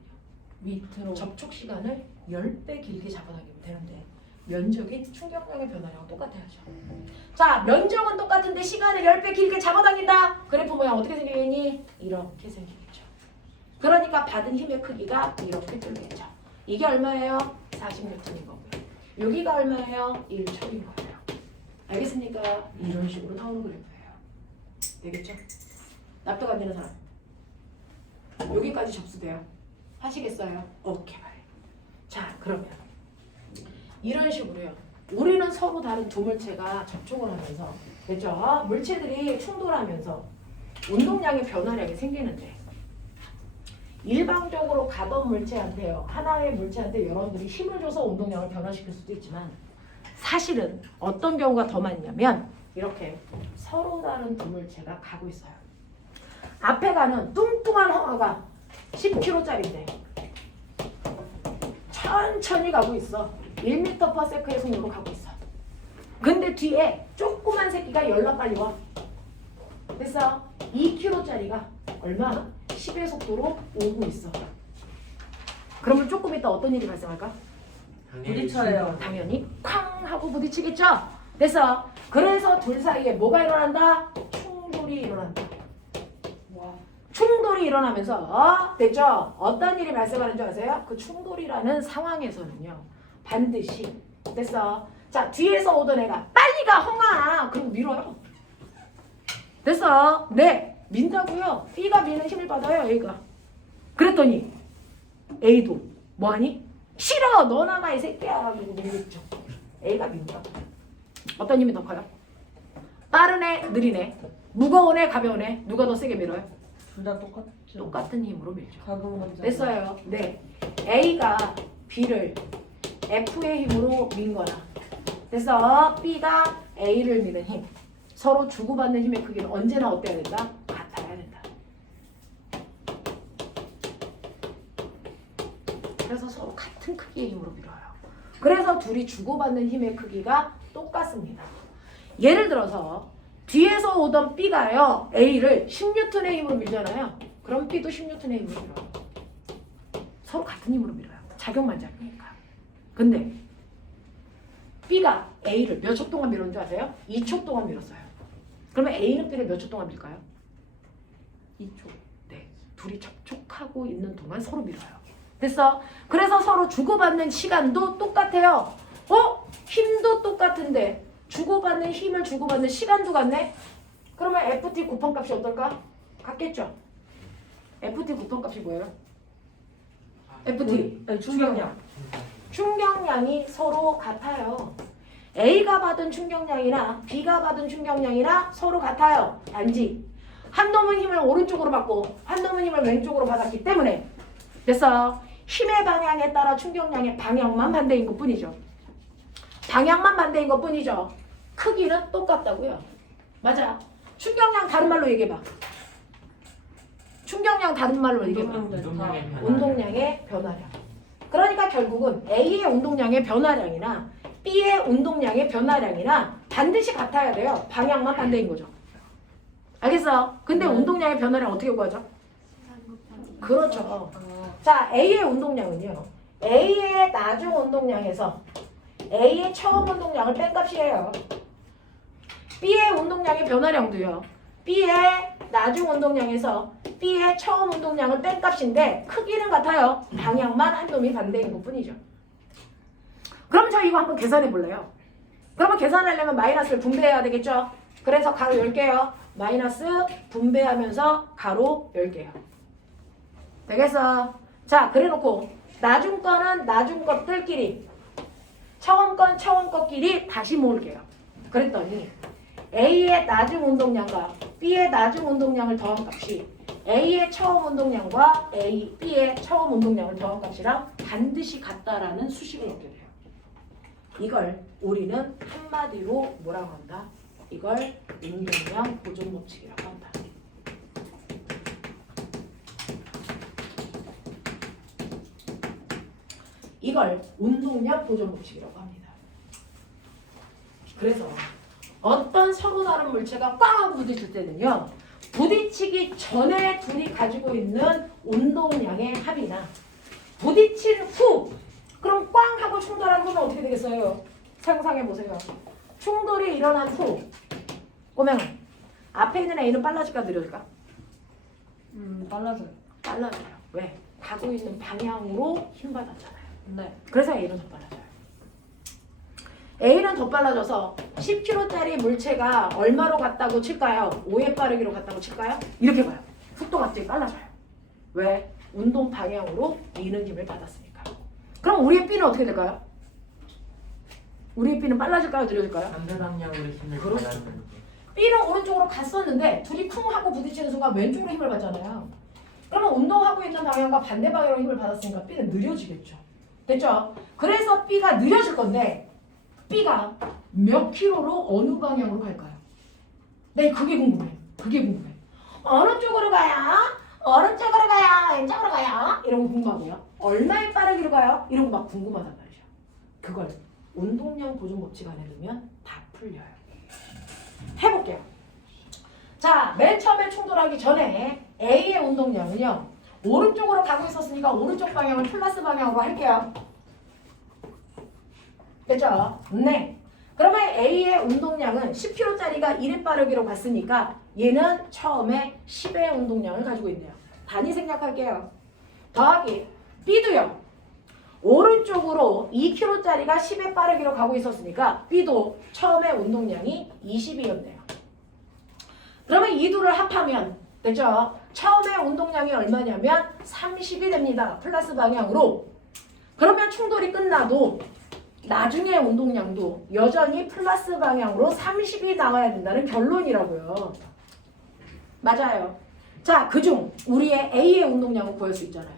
밑으로. 접촉 시간을 10배 길게 잡아당기면 되는데 면적인 충격량의 변화량은 똑같아야죠. 자, 면적은 똑같은데 시간을 10배 길게 잡아당긴다. 그래프 모양 어떻게 생기겠니? 이렇게 생기겠죠. 그러니까 받은 힘의 크기가 이렇게 들겠죠. 이게 얼마예요? 40N인 거고요. 여기가 얼마예요? 1초인 거예요. 알겠습니까? 이런 식으로 나오는 그래프예요. 되겠죠? 납득 안 되는 사람? 여기까지 접수돼요. 하시겠어요? 오케이. 자, 그러면 이런 식으로요. 우리는 서로 다른 두 물체가 접촉을 하면서 됐죠? 물체들이 충돌하면서 운동량의 변화량이 생기는데 일방적으로 가던 물체한테요. 하나의 물체한테 여러분들이 힘을 줘서 운동량을 변화시킬 수도 있지만 사실은 어떤 경우가 더 많냐면 이렇게 서로 다른 두 물체가 가고 있어요. 앞에 가는 뚱뚱한 허가가 10kg짜리인데 천천히 가고 있어. 1m/s의 속도로 가고 있어. 근데 뒤에 조그만 새끼가 열나 빨리 와. 됐어? 2kg짜리가 얼마? 10의 속도로 오고 있어. 그러면 조금 이따 어떤 일이 발생할까? 부딪혀요. 당연히 쾅 하고 부딪히겠죠? 됐어? 그래서 둘 사이에 뭐가 일어난다? 충돌이 일어난다. 와. 충돌이 일어나면서 됐죠? 어떤 일이 발생하는 줄 아세요? 그 충돌이라는 상황에서는요. 반드시 됐어? 자, 뒤에서 오던 애가 빨리 가 헝아! 그럼 밀어요. 됐어? 네. 민다고요. B가 미는 힘을 받아요. A가. 그랬더니 A도 뭐하니? 싫어 너 나가 이 새끼야 그러고 밀겠죠. A가 민 거야. 어떤 힘이 더 커요? 빠른 애 느린 애 무거운 애 가벼운 애 누가 더 세게 밀어요? 둘 다 똑같죠. 똑같은 힘으로 밀죠. 작은 건지. 됐어요. 네. A가 B를 F의 힘으로 민 거나 그래서 B가 A를 미는 힘 서로 주고받는 힘의 크기는 언제나 어때야 된다? 같아야 된다. 그래서 서로 같은 크기의 힘으로 밀어요. 그래서 둘이 주고받는 힘의 크기가 똑같습니다. 예를 들어서 뒤에서 오던 B가요 A를 10N의 힘으로 밀잖아요. 그럼 B도 10N의 힘으로 밀어요. 서로 같은 힘으로 밀어요. 작용만작용이니까. 근데 B가 A를 몇 초 동안 밀었는 줄 아세요? 2초 동안 밀었어요. 그러면 A는 B를 몇 초 동안 밀까요? 2초. 네. 둘이 접촉하고 있는 동안 서로 밀어요. 됐어? 그래서 서로 주고받는 시간도 똑같아요. 힘도 똑같은데 주고받는 힘을 주고받는 시간도 같네? 그러면 FT 곱한값이 어떨까? 같겠죠? FT 곱한값이 뭐예요? FT 충격량. 충격량이 서로 같아요. A가 받은 충격량이나 B가 받은 충격량이나 서로 같아요. 단지 한 놈은 힘을 오른쪽으로 받고 한 놈은 힘을 왼쪽으로 받았기 때문에 그래서 힘의 방향에 따라 충격량의 방향만 반대인 것 뿐이죠. 방향만 반대인 것 뿐이죠. 크기는 똑같다고요. 맞아. 충격량 다른 말로 얘기해봐. 충격량 다른 말로 얘기해봐. 운동량의 변화량. 그러니까 결국은 A의 운동량의 변화량이나 B의 운동량의 변화량이나 반드시 같아야 돼요. 방향만 반대인 거죠. 알겠어? 근데 운동량의 변화량 어떻게 구하죠? 그렇죠. 자, A의 운동량은요. A의 나중 운동량에서 A의 처음 운동량을 뺀 값이에요. B의 운동량의 변화량도요. B의 나중 운동량에서 B의 처음 운동량을 뺀 값인데 크기는 같아요. 방향만 한 놈이 반대인 것 뿐이죠. 그럼 저 이거 한번 계산해 볼래요? 그러면 계산하려면 마이너스를 분배해야 되겠죠? 그래서 가로 10개요. 마이너스 분배하면서 가로 10개요. 되겠어? 자, 그래놓고 나중 거는 나중 것들끼리 처음 건 처음 것끼리 다시 모을게요. 그랬더니 A의 나중 운동량과 B의 나중 운동량을 더한 값이 A의 처음 운동량과 B의 처음 운동량을 더한 값이랑 반드시 같다라는 수식을 얻게 돼요. 이걸 우리는 한마디로 뭐라고 한다? 이걸 운동량 보존 법칙이라고 한다. 이걸 운동량 보존 법칙이라고 합니다. 그래서 어떤 서로 다른 물체가 꽝 부딪힐 때는요. 부딪히기 전에 둘이 가지고 있는 운동량의 합이나 부딪힌 후 그럼 꽝 하고 충돌하는 건 어떻게 되겠어요? 상상해 보세요. 충돌이 일어난 후 꼬맹아 앞에 있는 A는 빨라질까 느려질까? 빨라져요. 빨라져요. 왜? 가고 있는 방향으로 힘받았잖아요. 네. 그래서 A는 더 빨라져요. A는 더 빨라져서 10kg짜리 물체가 얼마로 갔다고 칠까요? 5의 빠르기로 갔다고 칠까요? 이렇게 봐요. 속도가 갑자기 빨라져요. 왜? 운동 방향으로 미는 힘을 받았으니까. 그럼 우리의 B는 어떻게 될까요? 우리의 B는 빨라질까요? 느려질까요? 반대 방향으로 힘을 그렇죠. 받았는데 B는 오른쪽으로 갔었는데 둘이 쿵 하고 부딪히는 순간 왼쪽으로 힘을 받잖아요. 그러면 운동하고 있는 방향과 반대 방향으로 힘을 받았으니까 B는 느려지겠죠. 됐죠? 그래서 B가 느려질 건데 B가 몇 킬로로 어느 방향으로 갈까요? 네, 그게 궁금해. 그게 궁금해. 어느 쪽으로 가요? 오른쪽으로 가요? 왼쪽으로 가요? 이런 거 궁금하고요. 얼마의 빠르기로 가요? 이런 거 막 궁금하단 말이죠. 그걸 운동량 보존 법칙 안에 넣으면 다 풀려요. 해볼게요. 자, 맨 처음에 충돌하기 전에 A의 운동량은요. 오른쪽으로 가고 있었으니까 오른쪽 방향을 플러스 방향으로 할게요. 됐죠? 네. 그러면 A의 운동량은 10kg짜리가 1의 빠르기로 갔으니까 얘는 처음에 10의 운동량을 가지고 있네요. 단위 생략할게요. 더하기 B도요. 오른쪽으로 2kg짜리가 10의 빠르기로 가고 있었으니까 B도 처음에 운동량이 20이었네요. 그러면 이 둘을 합하면 됐죠? 처음에 운동량이 얼마냐면 30이 됩니다. 플러스 방향으로. 그러면 충돌이 끝나도 나중에 운동량도 여전히 플러스 방향으로 30이 나와야 된다는 결론이라고요. 맞아요. 자, 그중 우리의 A의 운동량을 구할 수 있잖아요.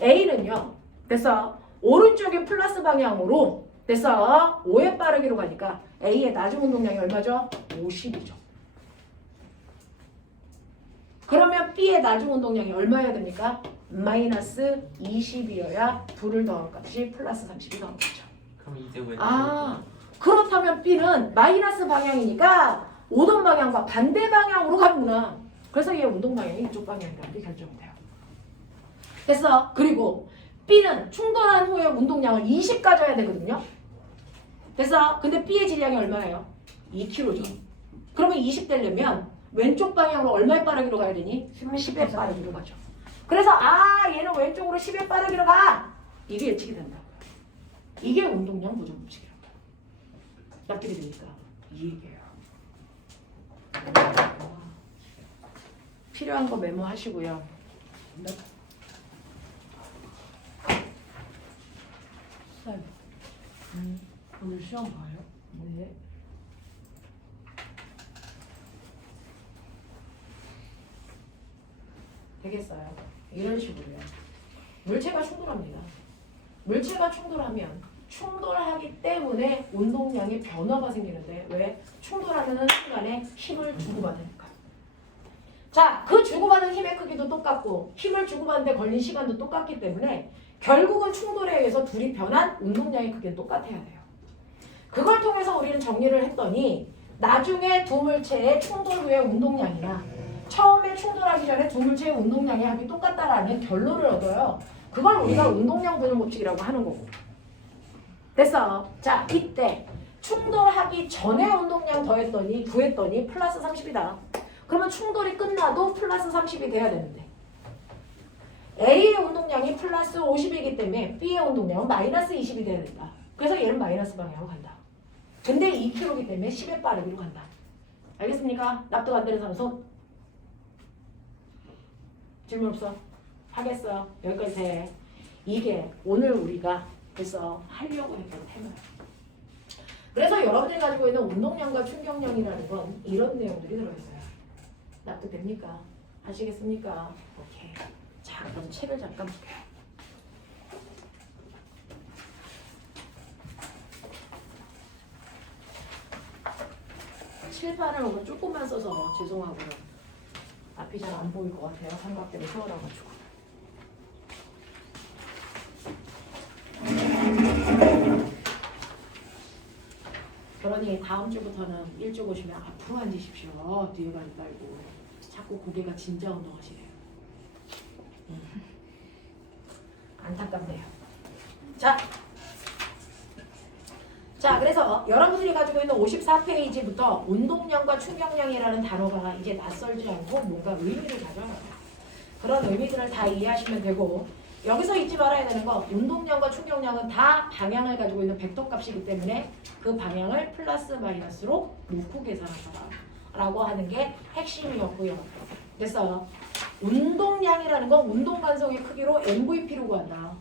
A는요. 그래서 오른쪽에 플러스 방향으로 그래서 5의 빠르기로 가니까 A의 나중 운동량이 얼마죠? 50이죠. 그러면 B의 나중 운동량이 얼마여야 됩니까? 마이너스 20이어야 둘을 더한 값이 플러스 30이 나오겠죠. 그럼 이제 왜? 그렇다면 B는 마이너스 방향이니까 오던 방향과 반대 방향으로 가는구나. 그래서 얘 운동 방향이 이쪽 방향이라는 게 결정돼요. 그래서 그리고 B는 충돌한 후에 운동량을 20 가져야 되거든요. 그래서 근데 B의 질량이 얼마예요? 2kg죠. 그러면 20 되려면 왼쪽 방향으로 얼마의 빠르기로 가야 되니? 10의 빠르기로 가죠. 그래서 얘는 왼쪽으로 10의 빠르기로 가! 이게 예측이 된다. 이게 운동량 보존 법칙이라고. 납득이 됩니까? 이 얘기예요. 필요한 거 메모하시고요. 네. 오늘 시험 봐요? 네. 되겠어요. 이런 식으로요. 물체가 충돌합니다. 물체가 충돌하면 충돌하기 때문에 운동량의 변화가 생기는데 왜? 충돌하는 순간에 힘을 주고받으니까. 자, 그 주고받은 힘의 크기도 똑같고 힘을 주고받는데 걸린 시간도 똑같기 때문에 결국은 충돌에 의해서 둘이 변한 운동량의 크기는 똑같아야 돼요. 그걸 통해서 우리는 정리를 했더니 나중에 두 물체의 충돌 후의 운동량이나 처음에 충돌하기 전에 두 물체의 운동량의 합이 똑같다라는 결론을 얻어요. 그걸 우리가 운동량 보존 법칙이라고 하는 거고. 됐어. 자, 이때 충돌하기 전에 운동량 더했더니 구했더니 플러스 30이다. 그러면 충돌이 끝나도 플러스 30이 돼야 되는데 A의 운동량이 플러스 50이기 때문에 B의 운동량은 마이너스 20이 돼야 된다. 그래서 얘는 마이너스 방향으로 간다. 근데 2kg이기 때문에 10의 빠르기로 간다. 알겠습니까? 납득 안 되는 사람 손. 질문 없어? 하겠어. 여기까지 해. 이게 오늘 우리가 그래서 하려고 했던 테마예요. 그래서 여러분들이 가지고 있는 운동량과 충격량이라는 건 이런 내용들이 들어있어요. 납득됩니까? 하시겠습니까? 오케이. 자, 그럼 책을 잠깐 볼게요. 칠판을 오늘 조금만 써서 죄송하고요. 앞이 잘 안 보일 것 같아요. 삼각 때문에 세워놔가지고. 그러니 다음 주부터는 일찍 오시면 앞으로 앉으십시오. 뒤에 가지 말고. 자꾸 고개가 진짜 운동하시네요. 안타깝네요. 자, 그래서 여러분들이 가지고 있는 54페이지부터 운동량과 충격량이라는 단어가 이제 낯설지 않고 뭔가 의미를 가져요. 그런 의미들을 다 이해하시면 되고 여기서 잊지 말아야 되는 거 운동량과 충격량은 다 방향을 가지고 있는 벡터 값이기 때문에 그 방향을 플러스 마이너스로 놓고 계산하라라고 하는 게 핵심이었고요. 그래서 운동량이라는 건 운동관성의 크기로 MVP로 구한다.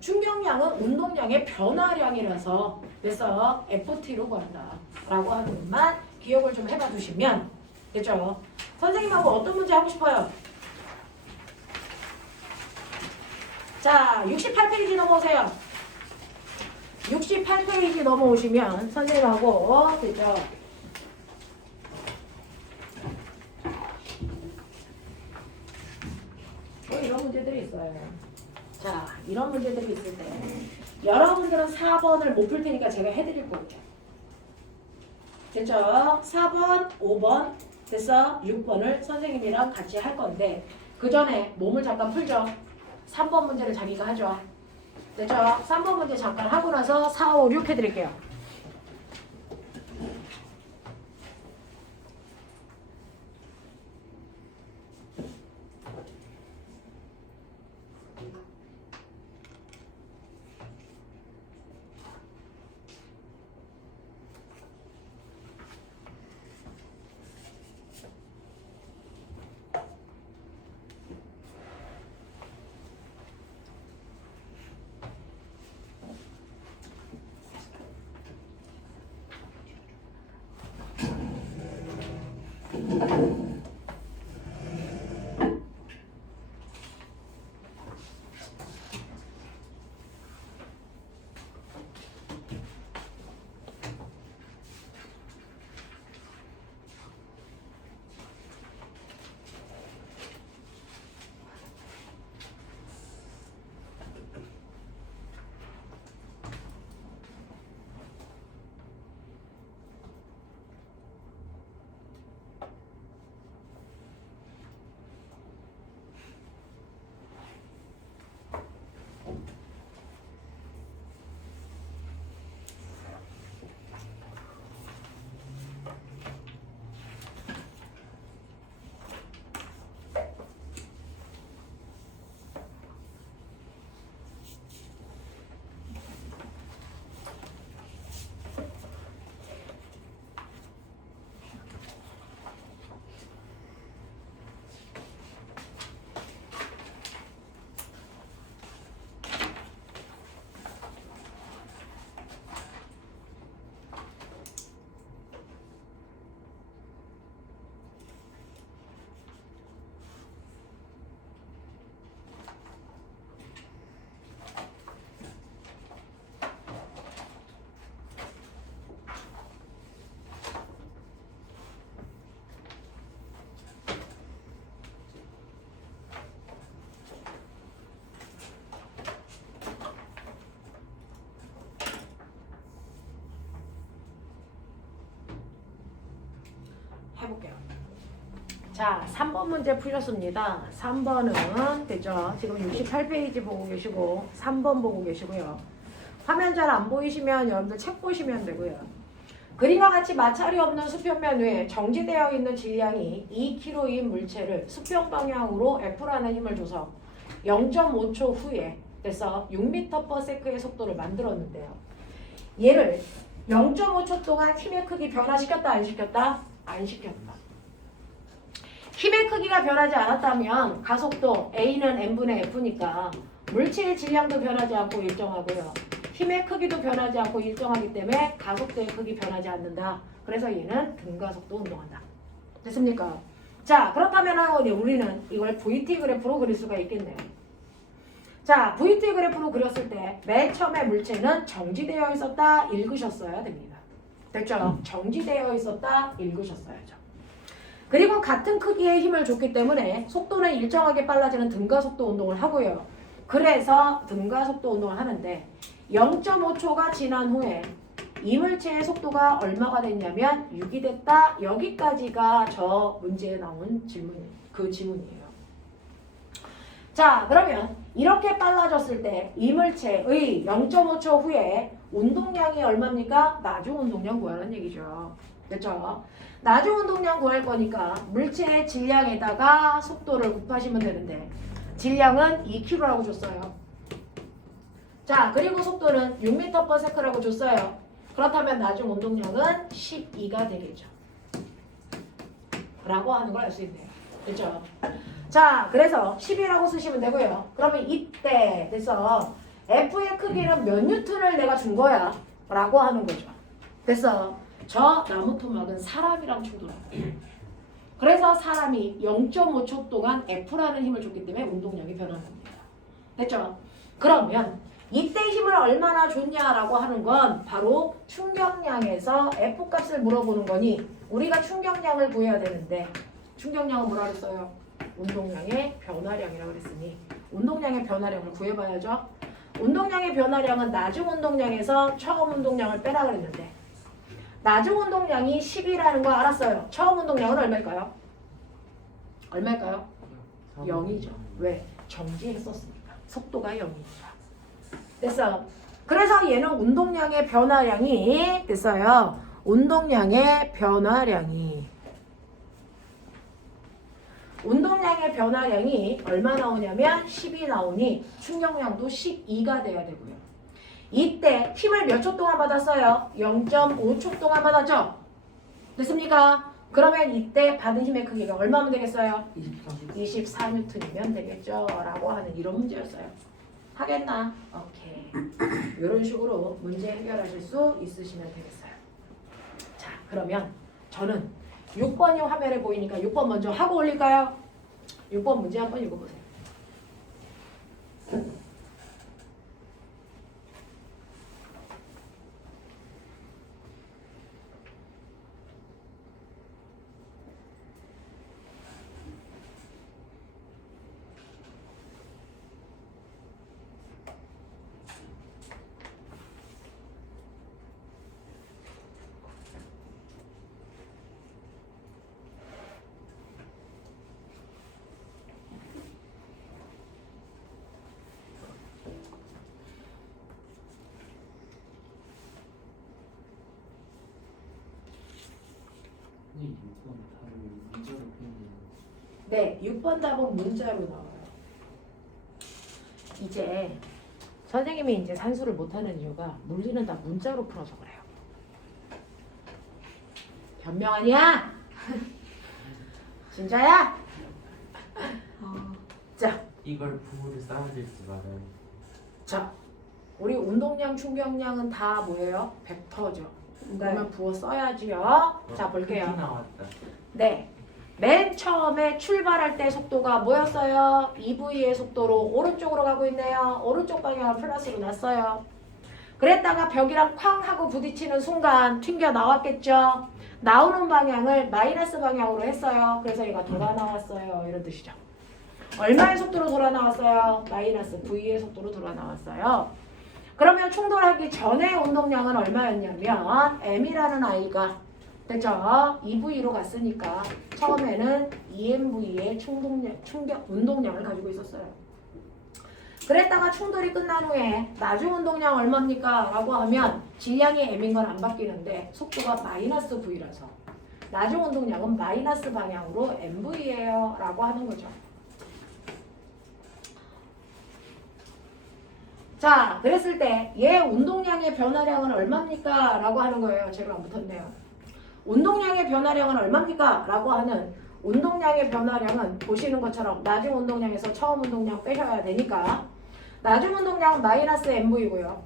충격량은 운동량의 변화량이라서 그래서 FT로 구한다 라고 하는 것만 기억을 좀 해봐 주시면 됐죠? 선생님하고 어떤 문제 하고 싶어요? 자, 68페이지 넘어오세요. 68페이지 넘어오시면 선생님하고 됐죠? 이런 문제들이 있어요. 자, 이런 문제들이 있을 때 여러분들은 4번을 못 풀 테니까 제가 해드릴 거예요. 됐죠? 4번, 5번, 됐어? 6번을 선생님이랑 같이 할 건데 그 전에 몸을 잠깐 풀죠. 3번 문제를 자기가 하죠. 됐죠? 3번 문제 잠깐 하고 나서 4, 5, 6 해드릴게요. 해볼게요. 자, 3번 문제 풀렸습니다. 3번은 됐죠? 지금 68페이지 보고 계시고 3번 보고 계시고요. 화면 잘 안 보이시면 여러분들 책 보시면 되고요. 그림과 같이 마찰이 없는 수평면 위에 정지되어 있는 질량이 2kg인 물체를 수평 방향으로 F라는 힘을 줘서 0.5초 후에 됐어 6m/s의 속도를 만들었는데요. 얘를 0.5초 동안 힘의 크기 변화시켰다 안 시켰다? 안 시켰다. 힘의 크기가 변하지 않았다면 가속도 A는 M분의 F니까 물체의 질량도 변하지 않고 일정하고요. 힘의 크기도 변하지 않고 일정하기 때문에 가속도의 크기 변하지 않는다. 그래서 얘는 등가속도 운동한다. 됐습니까? 자, 그렇다면 우리는 이걸 VT 그래프로 그릴 수가 있겠네요. 자, VT 그래프로 그렸을 때 맨 처음에 물체는 정지되어 있었다 읽으셨어야 됩니다. 됐죠? 정지되어 있었다 읽으셨어야죠. 그리고 같은 크기의 힘을 줬기 때문에 속도는 일정하게 빨라지는 등가속도 운동을 하고요. 그래서 등가속도 운동을 하는데 0.5초가 지난 후에 이물체의 속도가 얼마가 됐냐면 6이 됐다. 여기까지가 저 문제에 나온 지문이에요. 자, 그러면 이렇게 빨라졌을 때 이물체의 0.5초 후에 운동량이 얼마입니까? 나중 운동량 구하라는 얘기죠. 됐죠? 나중 운동량 구할 거니까 물체의 질량에다가 속도를 곱하시면 되는데 질량은 2kg라고 줬어요. 자, 그리고 속도는 6m/s라고 줬어요. 그렇다면 나중 운동량은 12가 되겠죠. 라고 하는 걸 알 수 있네요. 됐죠? 자, 그래서 10이라고 쓰시면 되고요. 그러면 이때 됐어. F의 크기는 몇 뉴턴을 내가 준 거야? 라고 하는 거죠. 됐어. 저 나무 토막은 사람이랑 충돌합니다. 그래서 사람이 0.5초 동안 F라는 힘을 줬기 때문에 운동량이 변한 겁니다. 됐죠? 그러면 이때 힘을 얼마나 줬냐라고 하는 건 바로 충격량에서 F 값을 물어보는 거니 우리가 충격량을 구해야 되는데 충격량은 뭐라 그랬어요? 운동량의 변화량이라고 그랬으니 운동량의 변화량을 구해봐야죠. 운동량의 변화량은 나중 운동량에서 처음 운동량을 빼라 그랬는데 나중 운동량이 10이라는 거 알았어요. 처음 운동량은 얼마일까요? 얼마일까요? 0이죠. 왜? 정지했었으니까. 속도가 0이니까. 됐어. 그래서 얘는 운동량의 변화량이 됐어요. 운동량의 변화량이 얼마 나오냐면 10이 나오니 충격량도 12가 돼야 되고요. 이때 힘을 몇 초 동안 받았어요? 0.5초 동안 받았죠? 됐습니까? 그러면 이때 받은 힘의 크기가 얼마면 되겠어요? 24N이면 되겠죠? 라고 하는 이런 문제였어요. 하겠나? 오케이. 이런 식으로 문제 해결하실 수 있으시면 되겠어요. 자, 그러면 저는 6번이 화면에 보이니까 6번 먼저 하고 올릴까요? 6번 문제 한번 읽어보세요. 네, 6번 답은 문자로 나와요. 이제 선생님이 이제 산수를 못하는 이유가 물리는 다 문자로 풀어서 그래요. 변명 아니야? 진짜야? 자, 이걸 부호를 쌓아야 될지 말아요. 자, 우리 운동량, 충격량은 다 뭐예요? 벡터죠. 그러면 부호 써야지요. 자, 볼게요. 크기 나왔다. 네. 맨 처음에 출발할 때 속도가 뭐였어요? EV의 속도로 오른쪽으로 가고 있네요. 오른쪽 방향을 플러스로 놨어요. 그랬다가 벽이랑 쾅 하고 부딪히는 순간 튕겨 나왔겠죠? 나오는 방향을 마이너스 방향으로 했어요. 그래서 얘가 돌아 나왔어요. 이런 뜻이죠. 얼마의 속도로 돌아 나왔어요? 마이너스 V의 속도로 돌아 나왔어요. 그러면 충돌하기 전에 운동량은 얼마였냐면 M이라는 아이가 됐죠? EV로 갔으니까 처음에는 EMV의 운동량을 가지고 있었어요. 그랬다가 충돌이 끝난 후에 나중 운동량 얼마입니까? 라고 하면 질량이 M인 건 안 바뀌는데 속도가 마이너스 V라서 나중 운동량은 마이너스 방향으로 MV예요 라고 하는 거죠. 자, 그랬을 때 얘 운동량의 변화량은 얼마입니까? 라고 하는 거예요. 제로 안 붙었네요. 운동량의 변화량은 얼마입니까? 라고 하는 운동량의 변화량은 보시는 것처럼 나중 운동량에서 처음 운동량 빼셔야 되니까 나중 운동량 마이너스 MV고요.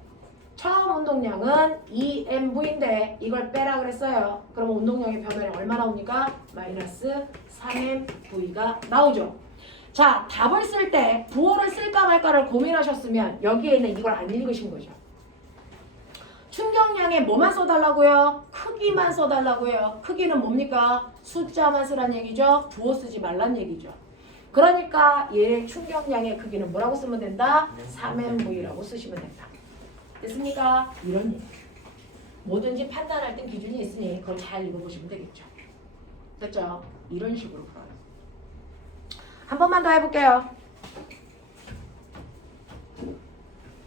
처음 운동량은 2MV인데 이걸 빼라 그랬어요. 그러면 운동량의 변화량 얼마 나옵니까? 마이너스 3MV가 나오죠. 자, 답을 쓸 때 부호를 쓸까 말까를 고민하셨으면 여기에 있는 이걸 안 읽으신 거죠. 충격량에 뭐만 써달라고요? 크기만 써달라고요. 크기는 뭡니까? 숫자만 쓰란 얘기죠. 부호 쓰지 말란 얘기죠. 그러니까 얘 충격량의 크기는 뭐라고 쓰면 된다? 3MV라고 쓰시면 된다. 됐습니까? 이런 얘기. 뭐든지 판단할 땐 기준이 있으니 그걸 잘 읽어보시면 되겠죠. 됐죠? 이런 식으로 풀어요. 한 번만 더 해볼게요.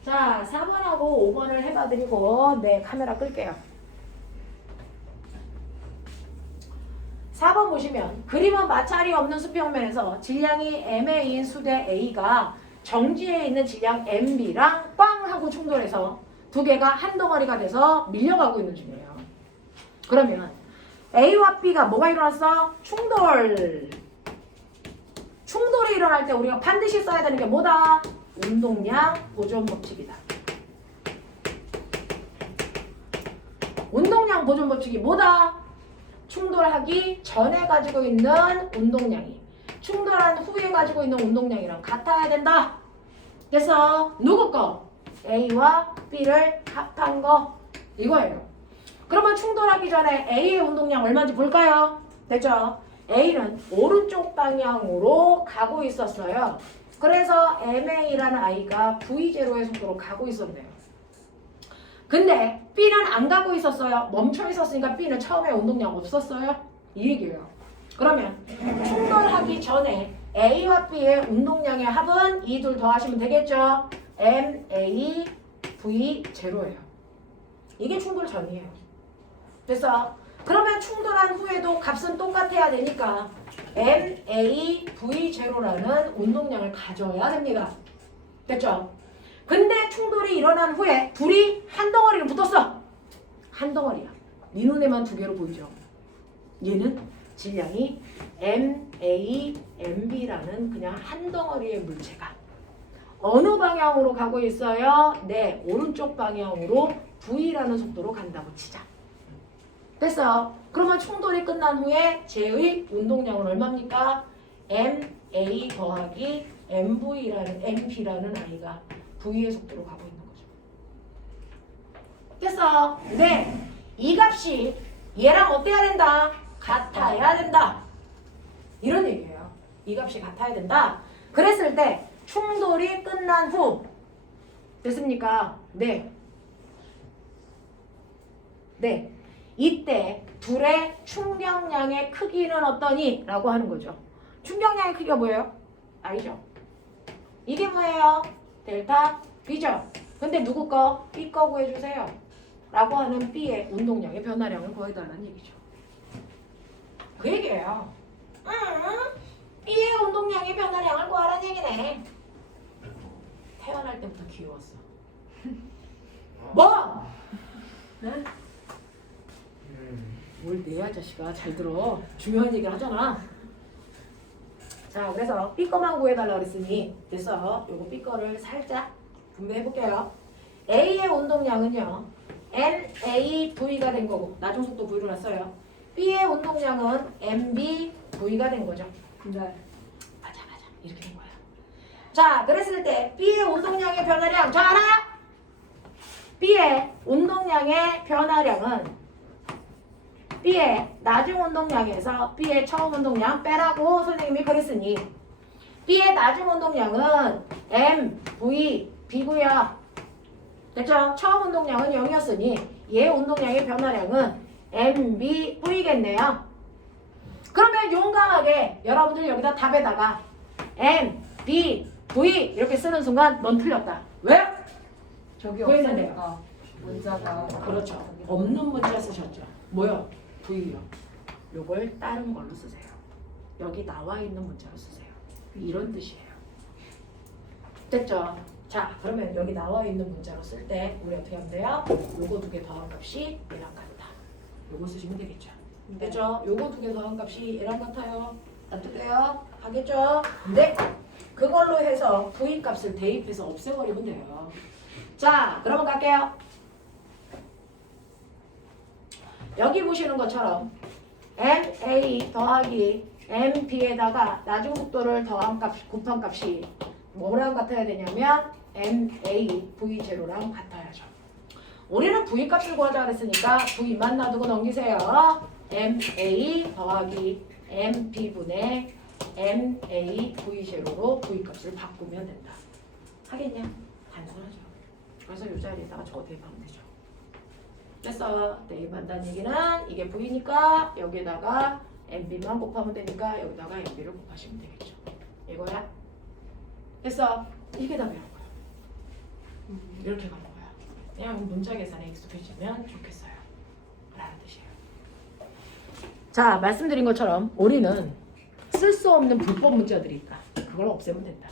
자, 4번하고 5번을 해봐드리고 네, 카메라 끌게요. 4번 보시면 그림은 마찰이 없는 수평면에서 질량이 MA인 수대 A가 정지에 있는 질량 MB랑 꽝 하고 충돌해서 두 개가 한 덩어리가 돼서 밀려가고 있는 중이에요. 그러면 A와 B가 뭐가 일어났어? 충돌이 일어날 때 우리가 반드시 써야 되는 게 뭐다? 운동량 보존 법칙이다. 운동량 보존 법칙이 뭐다? 충돌하기 전에 가지고 있는 운동량이 충돌한 후에 가지고 있는 운동량이랑 같아야 된다. 그래서 누구 거? A와 B를 합한 거 이거예요. 그러면 충돌하기 전에 A의 운동량 얼마인지 볼까요? 됐죠? A는 오른쪽 방향으로 가고 있었어요. 그래서 MA라는 아이가 V0의 속도로 가고 있었네요. 근데 B는 안 가고 있었어요. 멈춰 있었으니까 B는 처음에 운동량 없었어요. 이 얘기예요. 그러면 충돌하기 전에 A와 B의 운동량의 합은 이 둘 더하시면 되겠죠. MA V0예요. 이게 충돌 전이에요. 그래서 그러면 충돌한 후에도 값은 똑같아야 되니까 MA V0라는 운동량을 가져야 됩니다. 됐죠? 근데 충돌이 일어난 후에 둘이 한 덩어리로 붙었어. 한 덩어리야. 네 눈에만 두 개로 보이죠? 얘는 질량이 MA, MB라는 그냥 한 덩어리의 물체가 어느 방향으로 가고 있어요? 네, 오른쪽 방향으로 V라는 속도로 간다고 치자. 됐어. 그러면 충돌이 끝난 후에 쟤의 운동량은 얼마입니까? MA 더하기 MB라는 아이가 V의 속도로 가고 있는 거죠. 됐어. 네. 이 값이 얘랑 어때야 된다? 같아야 된다. 이런 얘기예요. 이 값이 같아야 된다. 그랬을 때 충돌이 끝난 후 됐습니까? 네. 네. 이때 둘의 충격량의 크기는 어떠니? 라고 하는 거죠. 충격량의 크기가 뭐예요? I죠. 이게 뭐예요? 델타 B죠. 근데 누구 거? B 거 구해주세요. 라고 하는 B의 운동량의 변화량을 구해달라는 얘기죠. 그 얘기예요. B의 운동량의 변화량을 구하라는 얘기네. 태어날 때부터 귀여웠어. 뭐? 네? 뭘 내야 자식아. 잘 들어. 중요한 얘기를 하잖아. 자, 그래서 B 거만 구해달라고 그랬으니 됐어. 요거 B 거를 살짝 분배해볼게요. A의 운동량은요. MAV가 된 거고 나중 속도 V로 놨어요. B의 운동량은 MBV가 된 거죠. 네. 맞아. 이렇게 된 거야. 자, 그랬을 때 B의 운동량의 변화량 저 알아? B의 운동량의 변화량은 B의 나중 운동량에서 B의 처음 운동량 빼라고 선생님이 그랬으니 B의 나중 운동량은 MV, B고요. 됐죠? 처음 운동량은 0이었으니 얘 운동량의 변화량은 MB, V겠네요. 그러면 용감하게 여러분들 여기다 답에다가 M, B, V 이렇게 쓰는 순간 넌 틀렸다. 왜? 저기 보이는데요? 없으니까 문자가 그렇죠. 없는 문자 쓰셨죠. 뭐요? V요. 요걸 다른 걸로 쓰세요. 여기 나와 있는 문자로 쓰세요. 이런 뜻이에요. 됐죠? 자, 그러면 여기 나와 있는 문자로 쓸 때 우리 어떻게 하면 돼요? 요거 두 개 더한 값이 얘랑 같다. 요거 쓰시면 되겠죠. 됐죠? 요거 두 개 더한 값이 얘랑 같아요. 납득돼요? 하겠죠? 네. 그걸로 해서 V 값을 대입해서 없애버리면 돼요. 자, 그러면 갈게요. 여기 보시는 것처럼 MA 더하기 MB에다가 나중국도를 더한 값, 곱한 값이 뭐랑 같아야 되냐면 MA V0랑 같아야죠. 우리는 V 값을 구하자 그랬으니까 V만 놔두고 넘기세요. MA 더하기 MB분의 MA V0로 V 값을 바꾸면 된다. 하겠냐? 단순하죠. 그래서 이 자리에다가 저거 대입하면 되죠. 됐어. 대입한다는 얘기는 이게 V니까 여기에다가 MB만 곱하면 되니까 여기다가 MB를 곱하시면 되겠죠. 이거야. 됐어. 이게 답이라는 거야. 이렇게 가는 거야. 그냥 문자 계산에 익숙해지면 좋겠어요. 라는 뜻이에요. 자, 말씀드린 것처럼 우리는 쓸 수 없는 불법 문자들이 있다. 그걸 없애면 된다.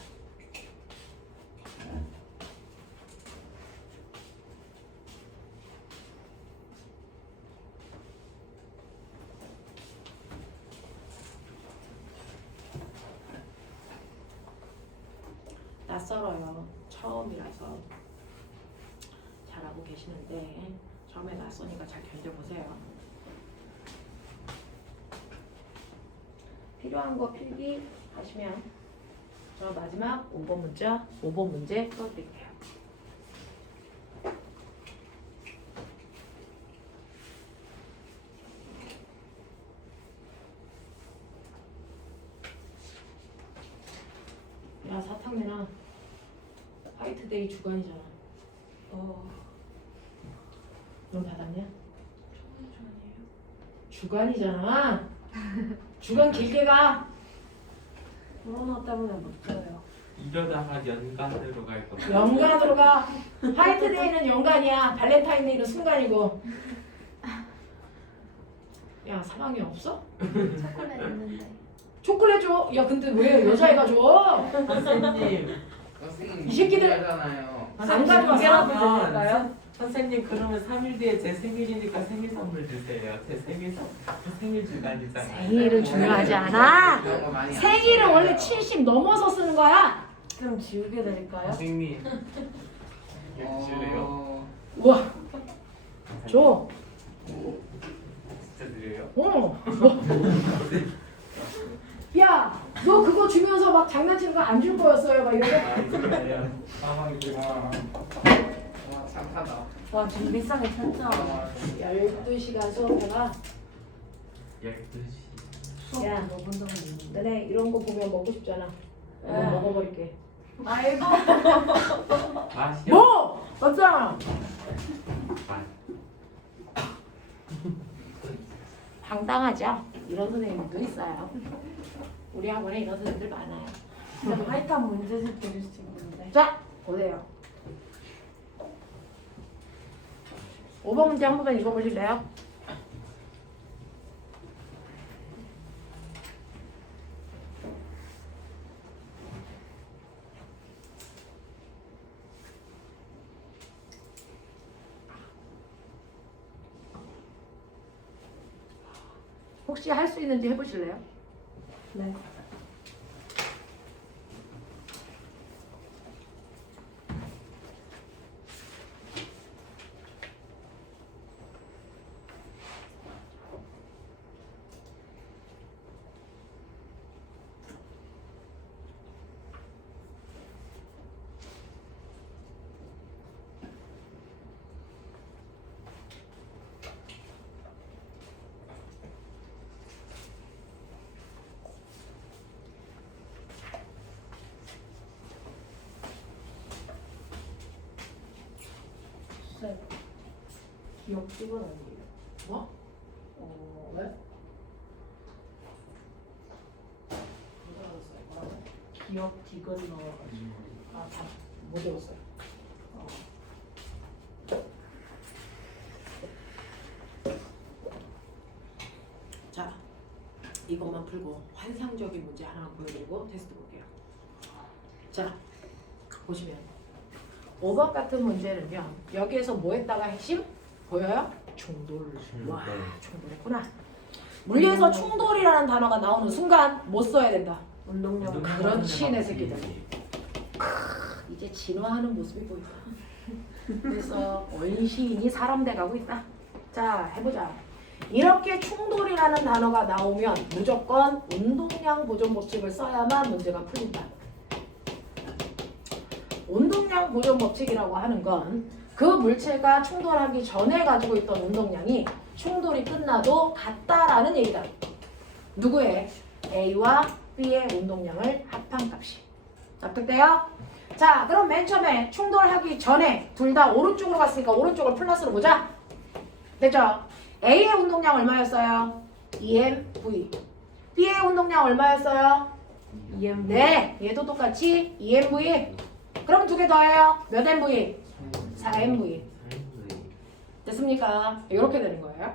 낯설어요. 처음이라서 잘하고 계시는데 처음에 낯서니까 잘 견뎌보세요. 필요한 거 필기 하시면 저 마지막 5번 문자, 5번 문제 풀어드릴게요. 야, 사탕 내놔. 화이트데이 주간이잖아. 넌 받았냐? 주간이잖아. 주간 길게 가. 코로나 때문에 못 써요. 이러다가 연간으로 갈 거. 연간으로 가. 화이트데이는 연간이야. 발렌타인데이는 순간이고. 야, 사랑이 없어? 초콜릿 있는데. 초콜릿 줘. 야, 근데 왜 여자애가 줘? 선생님. 선생님 이 새끼들- 하잖아요. 안 가져왔어? 드릴까요? 선생님 그러면 3일 뒤에 제 생일이니까 생일 선물 주세요. 제 생일 주간이잖아요. 생일은 중요하지 않아. 이런 거 많이 안 생일은 써요. 원래 70 넘어서 쓰는 거야. 그럼 지우개 드릴까요? 선생님. 이거 주실래요? 우와. 줘. 진짜 드려요? 야, 너 그거 주면서 막 장난치는 거 안 줄 거였어요. 막 이러고. 아, 정말요? 와, 착하다. 와 지금 비싸게 쳤죠? 12시간 수업해봐. 12시. 수업 야. 먹은 적은 있는데. 너네 이런 거 보면 먹고 싶잖아. 이거 네. 먹어버릴게. 아이고. 맛이요? 뭐? 맞잖아. 맛. 당당하죠? 이런 선생님도 있어요. 우리 학원에 이런 선생님들 많아요. 근데 화이트한 문제집 드릴 수 있는데. 자, 보세요. 5번 문제 한 번만 읽어보실래요? 혹시 할 수 있는지 해보실래요? 네. 기억 찍은 아니에요? 뭐? 왜? 뭐라고? 기억 디귿 넣어가지고. 아, 못 외웠어요. 자, 이것만 풀고 환상적인 문제 하나 보여드리고 테스트 볼게요. 자, 보시면 5번 같은 문제는요. 여기에서 뭐 했다가 핵심? 보여요? 충돌. 와, 충돌했구나. 물리에서 충돌이라는 단어가 나오는 순간 뭐 써야 된다? 운동량. 그렇지, 내 새끼들. 이제 진화하는 모습이 보인다. 그래서 원시인이 사람 돼가고 있다. 자, 해보자. 이렇게 충돌이라는 단어가 나오면 무조건 운동량 보존 법칙을 써야만 문제가 풀린다. 운동량 보존 법칙이라고 하는 건 그 물체가 충돌하기 전에 가지고 있던 운동량이 충돌이 끝나도 같다라는 얘기다. 누구의? A와 B의 운동량을 합한 값이. 납득돼요? 자, 그럼 맨 처음에 충돌하기 전에 둘 다 오른쪽으로 갔으니까 오른쪽을 플러스로 보자. 됐죠? A의 운동량 얼마였어요? EMV. B의 운동량 얼마였어요? EM. 네, 얘도 똑같이 EMV. 그럼 두 개 더해요. 몇 MV? 4MV. 됐습니까? 이렇게 되는 거예요.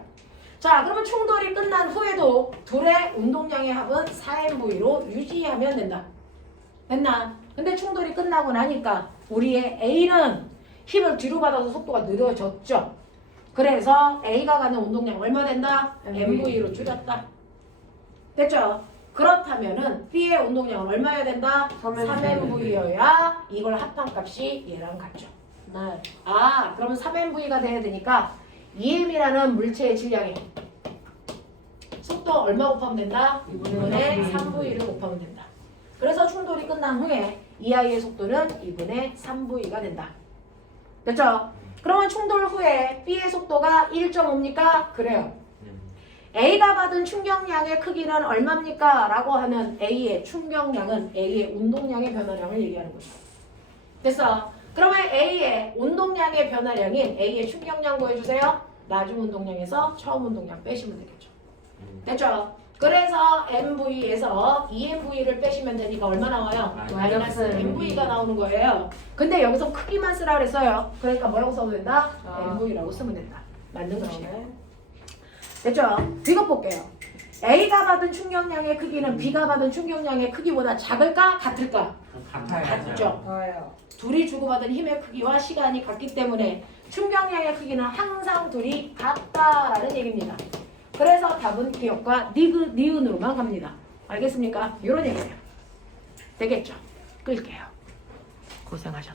자, 그러면 충돌이 끝난 후에도 둘의 운동량의 합은 4MV로 유지하면 된다. 됐나? 근데 충돌이 끝나고 나니까 우리의 A는 힘을 뒤로 받아서 속도가 느려졌죠. 그래서 A가 가는 운동량 얼마 된다? MV로 줄였다. 됐죠? 그렇다면은 B의 운동량은 얼마여야 된다? 3MV여야 이걸 합한 값이 얘랑 같죠. 네. 아, 그러면 3MV가 돼야 되니까 EM이라는 물체의 질량이 속도 얼마 곱하면 된다? 2분의 3V를 곱하면 된다. 그래서 충돌이 끝난 후에 이 아이의 속도는 2분의 3V가 된다. 됐죠? 그러면 충돌 후에 B의 속도가 1.5입니까? 그래요. A가 받은 충격량의 크기는 얼마입니까? 라고 하는 A의 충격량은 A의 운동량의 변화량을 얘기하는 거죠. 됐어? 그러면 A의 운동량의 변화량인 A의 충격량 구해주세요. 나중 운동량에서 처음 운동량 빼시면 되겠죠. 됐죠? 그래서 MV에서 EMV를 빼시면 되니까 얼마 나와요? 마이너스 MV가 나오는 거예요. 근데 여기서 크기만 쓰라 그랬어요. 그러니까 뭐라고 써도 된다? MV라고 쓰면 된다. 맞는 것이에요. 됐죠? 이것 볼게요. A가 받은 충격량의 크기는 B가 받은 충격량의 크기보다 작을까? 같을까? 같죠. 좋아요. 둘이 주고받은 힘의 크기와 시간이 같기 때문에 충격량의 크기는 항상 둘이 같다라는 얘기입니다. 그래서 답은 기억과 니은으로만 갑니다. 알겠습니까? 이런 얘기예요. 되겠죠? 끌게요. 고생하셨습니다.